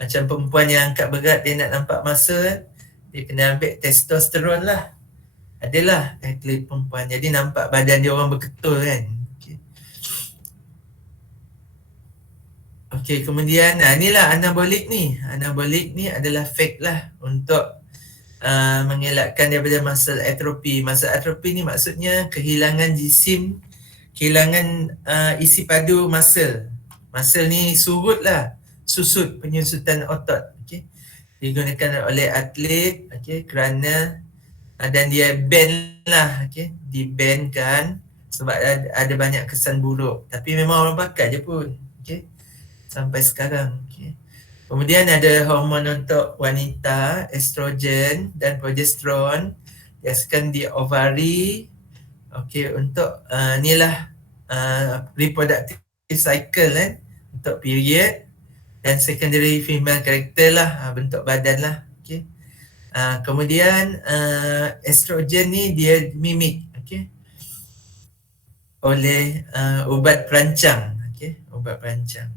Macam perempuan yang angkat berat dia nak nampak muscle, dia kena ambil testosterone lah. Adalah atlet perempuan, jadi nampak badan dia orang berketul kan. Okey, kemudian inilah anabolik ni. Anabolik ni adalah fake lah untuk mengelakkan daripada muscle atrophy. Muscle atrophy ni maksudnya kehilangan jisim, kehilangan isi padu muscle. Muscle ni surut lah, susut, penyusutan otot. Okay. Digunakan oleh atlet, okay, kerana dan dia band lah, okay, dibandkan sebab ada banyak kesan buruk. Tapi memang orang pakai je pun. Okay. Sampai sekarang. Okay. Kemudian ada hormon untuk wanita, estrogen dan progesteron, dihasilkan di ovari. Okey, untuk inilah reproductive cycle untuk period, dan secondary female character lah, bentuk badan lah. Okay. Kemudian estrogen ni dia mimik, okay, oleh ubat perancang. Okay, ubat perancang.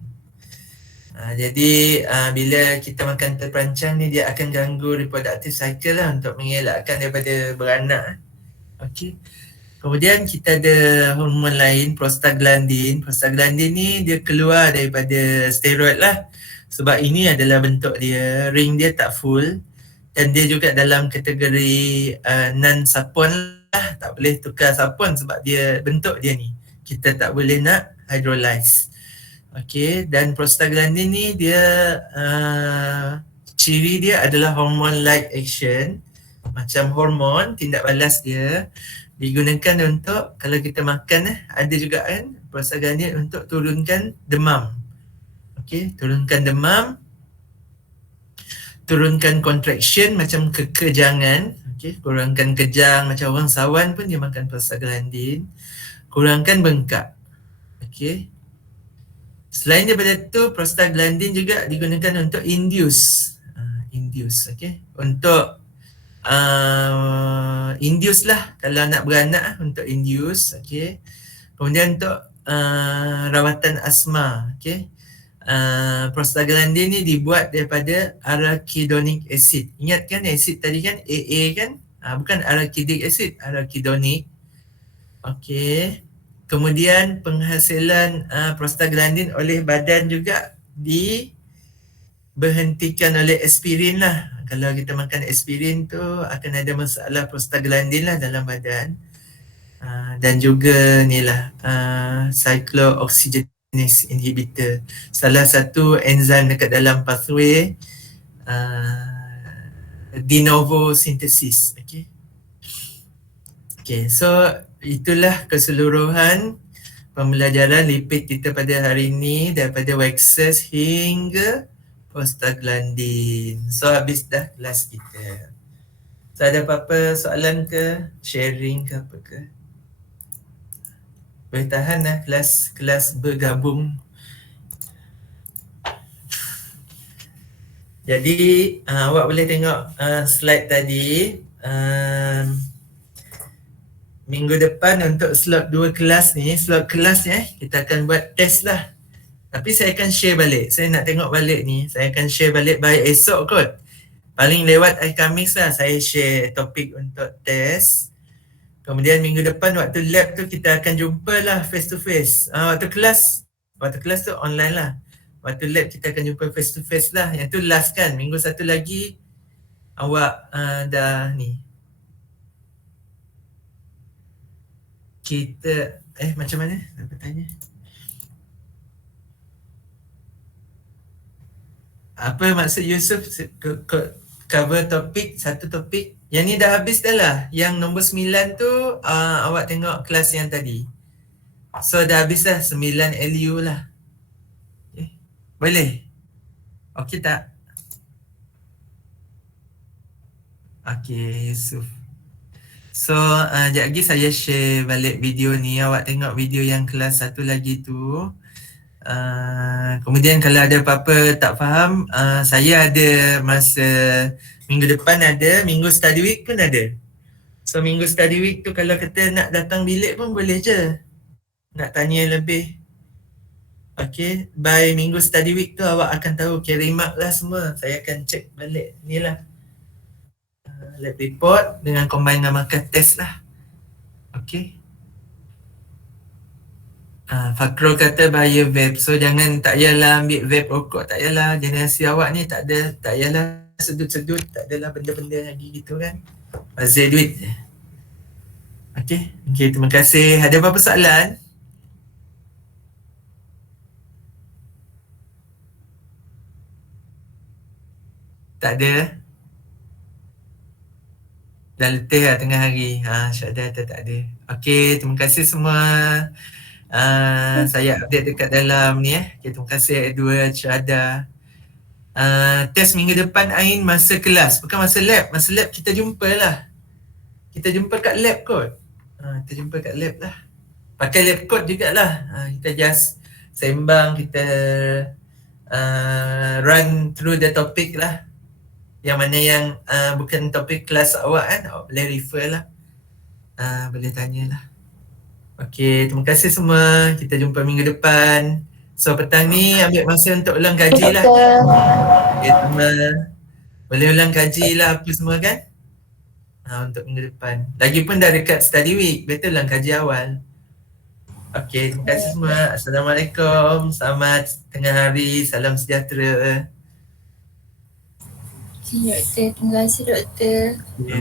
Jadi bila kita makan terperancang ni, dia akan ganggu reproductive cycle lah untuk mengelakkan daripada beranak. Okey. Kemudian kita ada hormon lain, prostaglandin. Prostaglandin ni dia keluar daripada steroid lah, sebab ini adalah bentuk dia, ring dia tak full, dan dia juga dalam kategori non-sapon lah, tak boleh tukar sapon sebab dia bentuk dia ni, kita tak boleh nak hydrolyze. Okey, dan prostaglandin ni dia ciri dia adalah hormone like action, macam hormon tindak balas dia, digunakan untuk kalau kita makan ada juga kan prostaglandin untuk turunkan demam. Okey, turunkan demam, turunkan contraction macam kekejangan, okey, kurangkan kejang, macam orang sawan pun dia makan prostaglandin, kurangkan bengkak. Okey. Selain daripada tu, prostaglandin juga digunakan untuk induce, okey, untuk induce lah kalau nak beranak, untuk induce, okey. Kemudian untuk rawatan asma, okey. Prostaglandin ni dibuat daripada arachidonic acid. Ingat kan acid tadi kan, AA kan? Bukan arachidic acid, arachidonic. Okey. Kemudian penghasilan prostaglandin oleh badan juga diberhentikan oleh aspirin lah. Kalau kita makan aspirin tu akan ada masalah prostaglandin lah dalam badan. Dan juga ni lah cyclooxygenase inhibitor, salah satu enzim dekat dalam pathway de novo synthesis. Okay. Okay, so itulah keseluruhan pembelajaran lipid kita pada hari ini, daripada waxes hingga prostaglandin. So habis dah kelas kita. So ada apa-apa soalan ke, sharing ke apa ke? Boleh tahan lah kelas bergabung. Jadi awak boleh tengok slide tadi. Minggu depan untuk slot 2 kelas ni, slot kelas kita akan buat test lah. Tapi saya akan share balik. Saya nak tengok balik ni. Saya akan share balik by esok kot. Paling lewat hari Khamis lah saya share topik untuk test. Kemudian minggu depan waktu lab tu kita akan jumpa lah face to face. Waktu kelas tu online lah. Waktu lab kita akan jumpa face to face lah. Yang tu last kan. Minggu satu lagi awak dah ni. Kita macam mana? Nak bertanya. Apa maksud Yusuf cover topik, satu topik? Yang ni dah habis dah lah. Yang nombor 9 tu awak tengok kelas yang tadi. So dah habis dah 9 LU lah. Boleh? Okey tak? Okey Yusuf. So sekejap lagi saya share balik video ni. Awak tengok video yang kelas satu lagi tu. Kemudian kalau ada apa-apa tak faham, saya ada masa minggu depan ada, minggu study week pun ada. So minggu study week tu kalau kata nak datang bilik pun boleh je. Nak tanya lebih. Okay, by minggu study week tu awak akan tahu carry mark lah semua. Saya akan check balik ni lah. Lab report dengan combine dengan marker test lah. Okay. Fakro kata bahaya vape. So jangan, tak payahlah ambil vape rokok, tak payahlah. Generasi awak ni tak payahlah sedut-sedut, tak adalah benda-benda lagi gitu kan. Bazir duit je. Okay, terima kasih. Ada apa-apa soalan? Tak ada? Dah letih lah tengah hari. Syahadah tak ada. Okay, terima kasih semua. Saya update dekat dalam ni Okay, terima kasih Edward, Syahada. Test minggu depan Ain masa kelas, bukan masa lab. Masa lab kita jumpa lah. Kita jumpa kat lab kot. Kita jumpa kat lab lah. Pakai lab coat jugalah. Kita just sembang, kita run through the topic lah. Yang mana yang bukan topik kelas awak kan, awak boleh refer lah. Boleh tanyalah. Okey, terima kasih semua. Kita jumpa minggu depan. So petang ni ambil masa untuk ulang kaji lah. Okay, semua boleh ulang kaji lah apa semua kan. Untuk minggu depan. Lagipun dah dekat study week, better ulang kaji awal. Okey, terima kasih semua. Assalamualaikum. Selamat tengah hari. Salam sejahtera. Doktor, terima kasih doktor.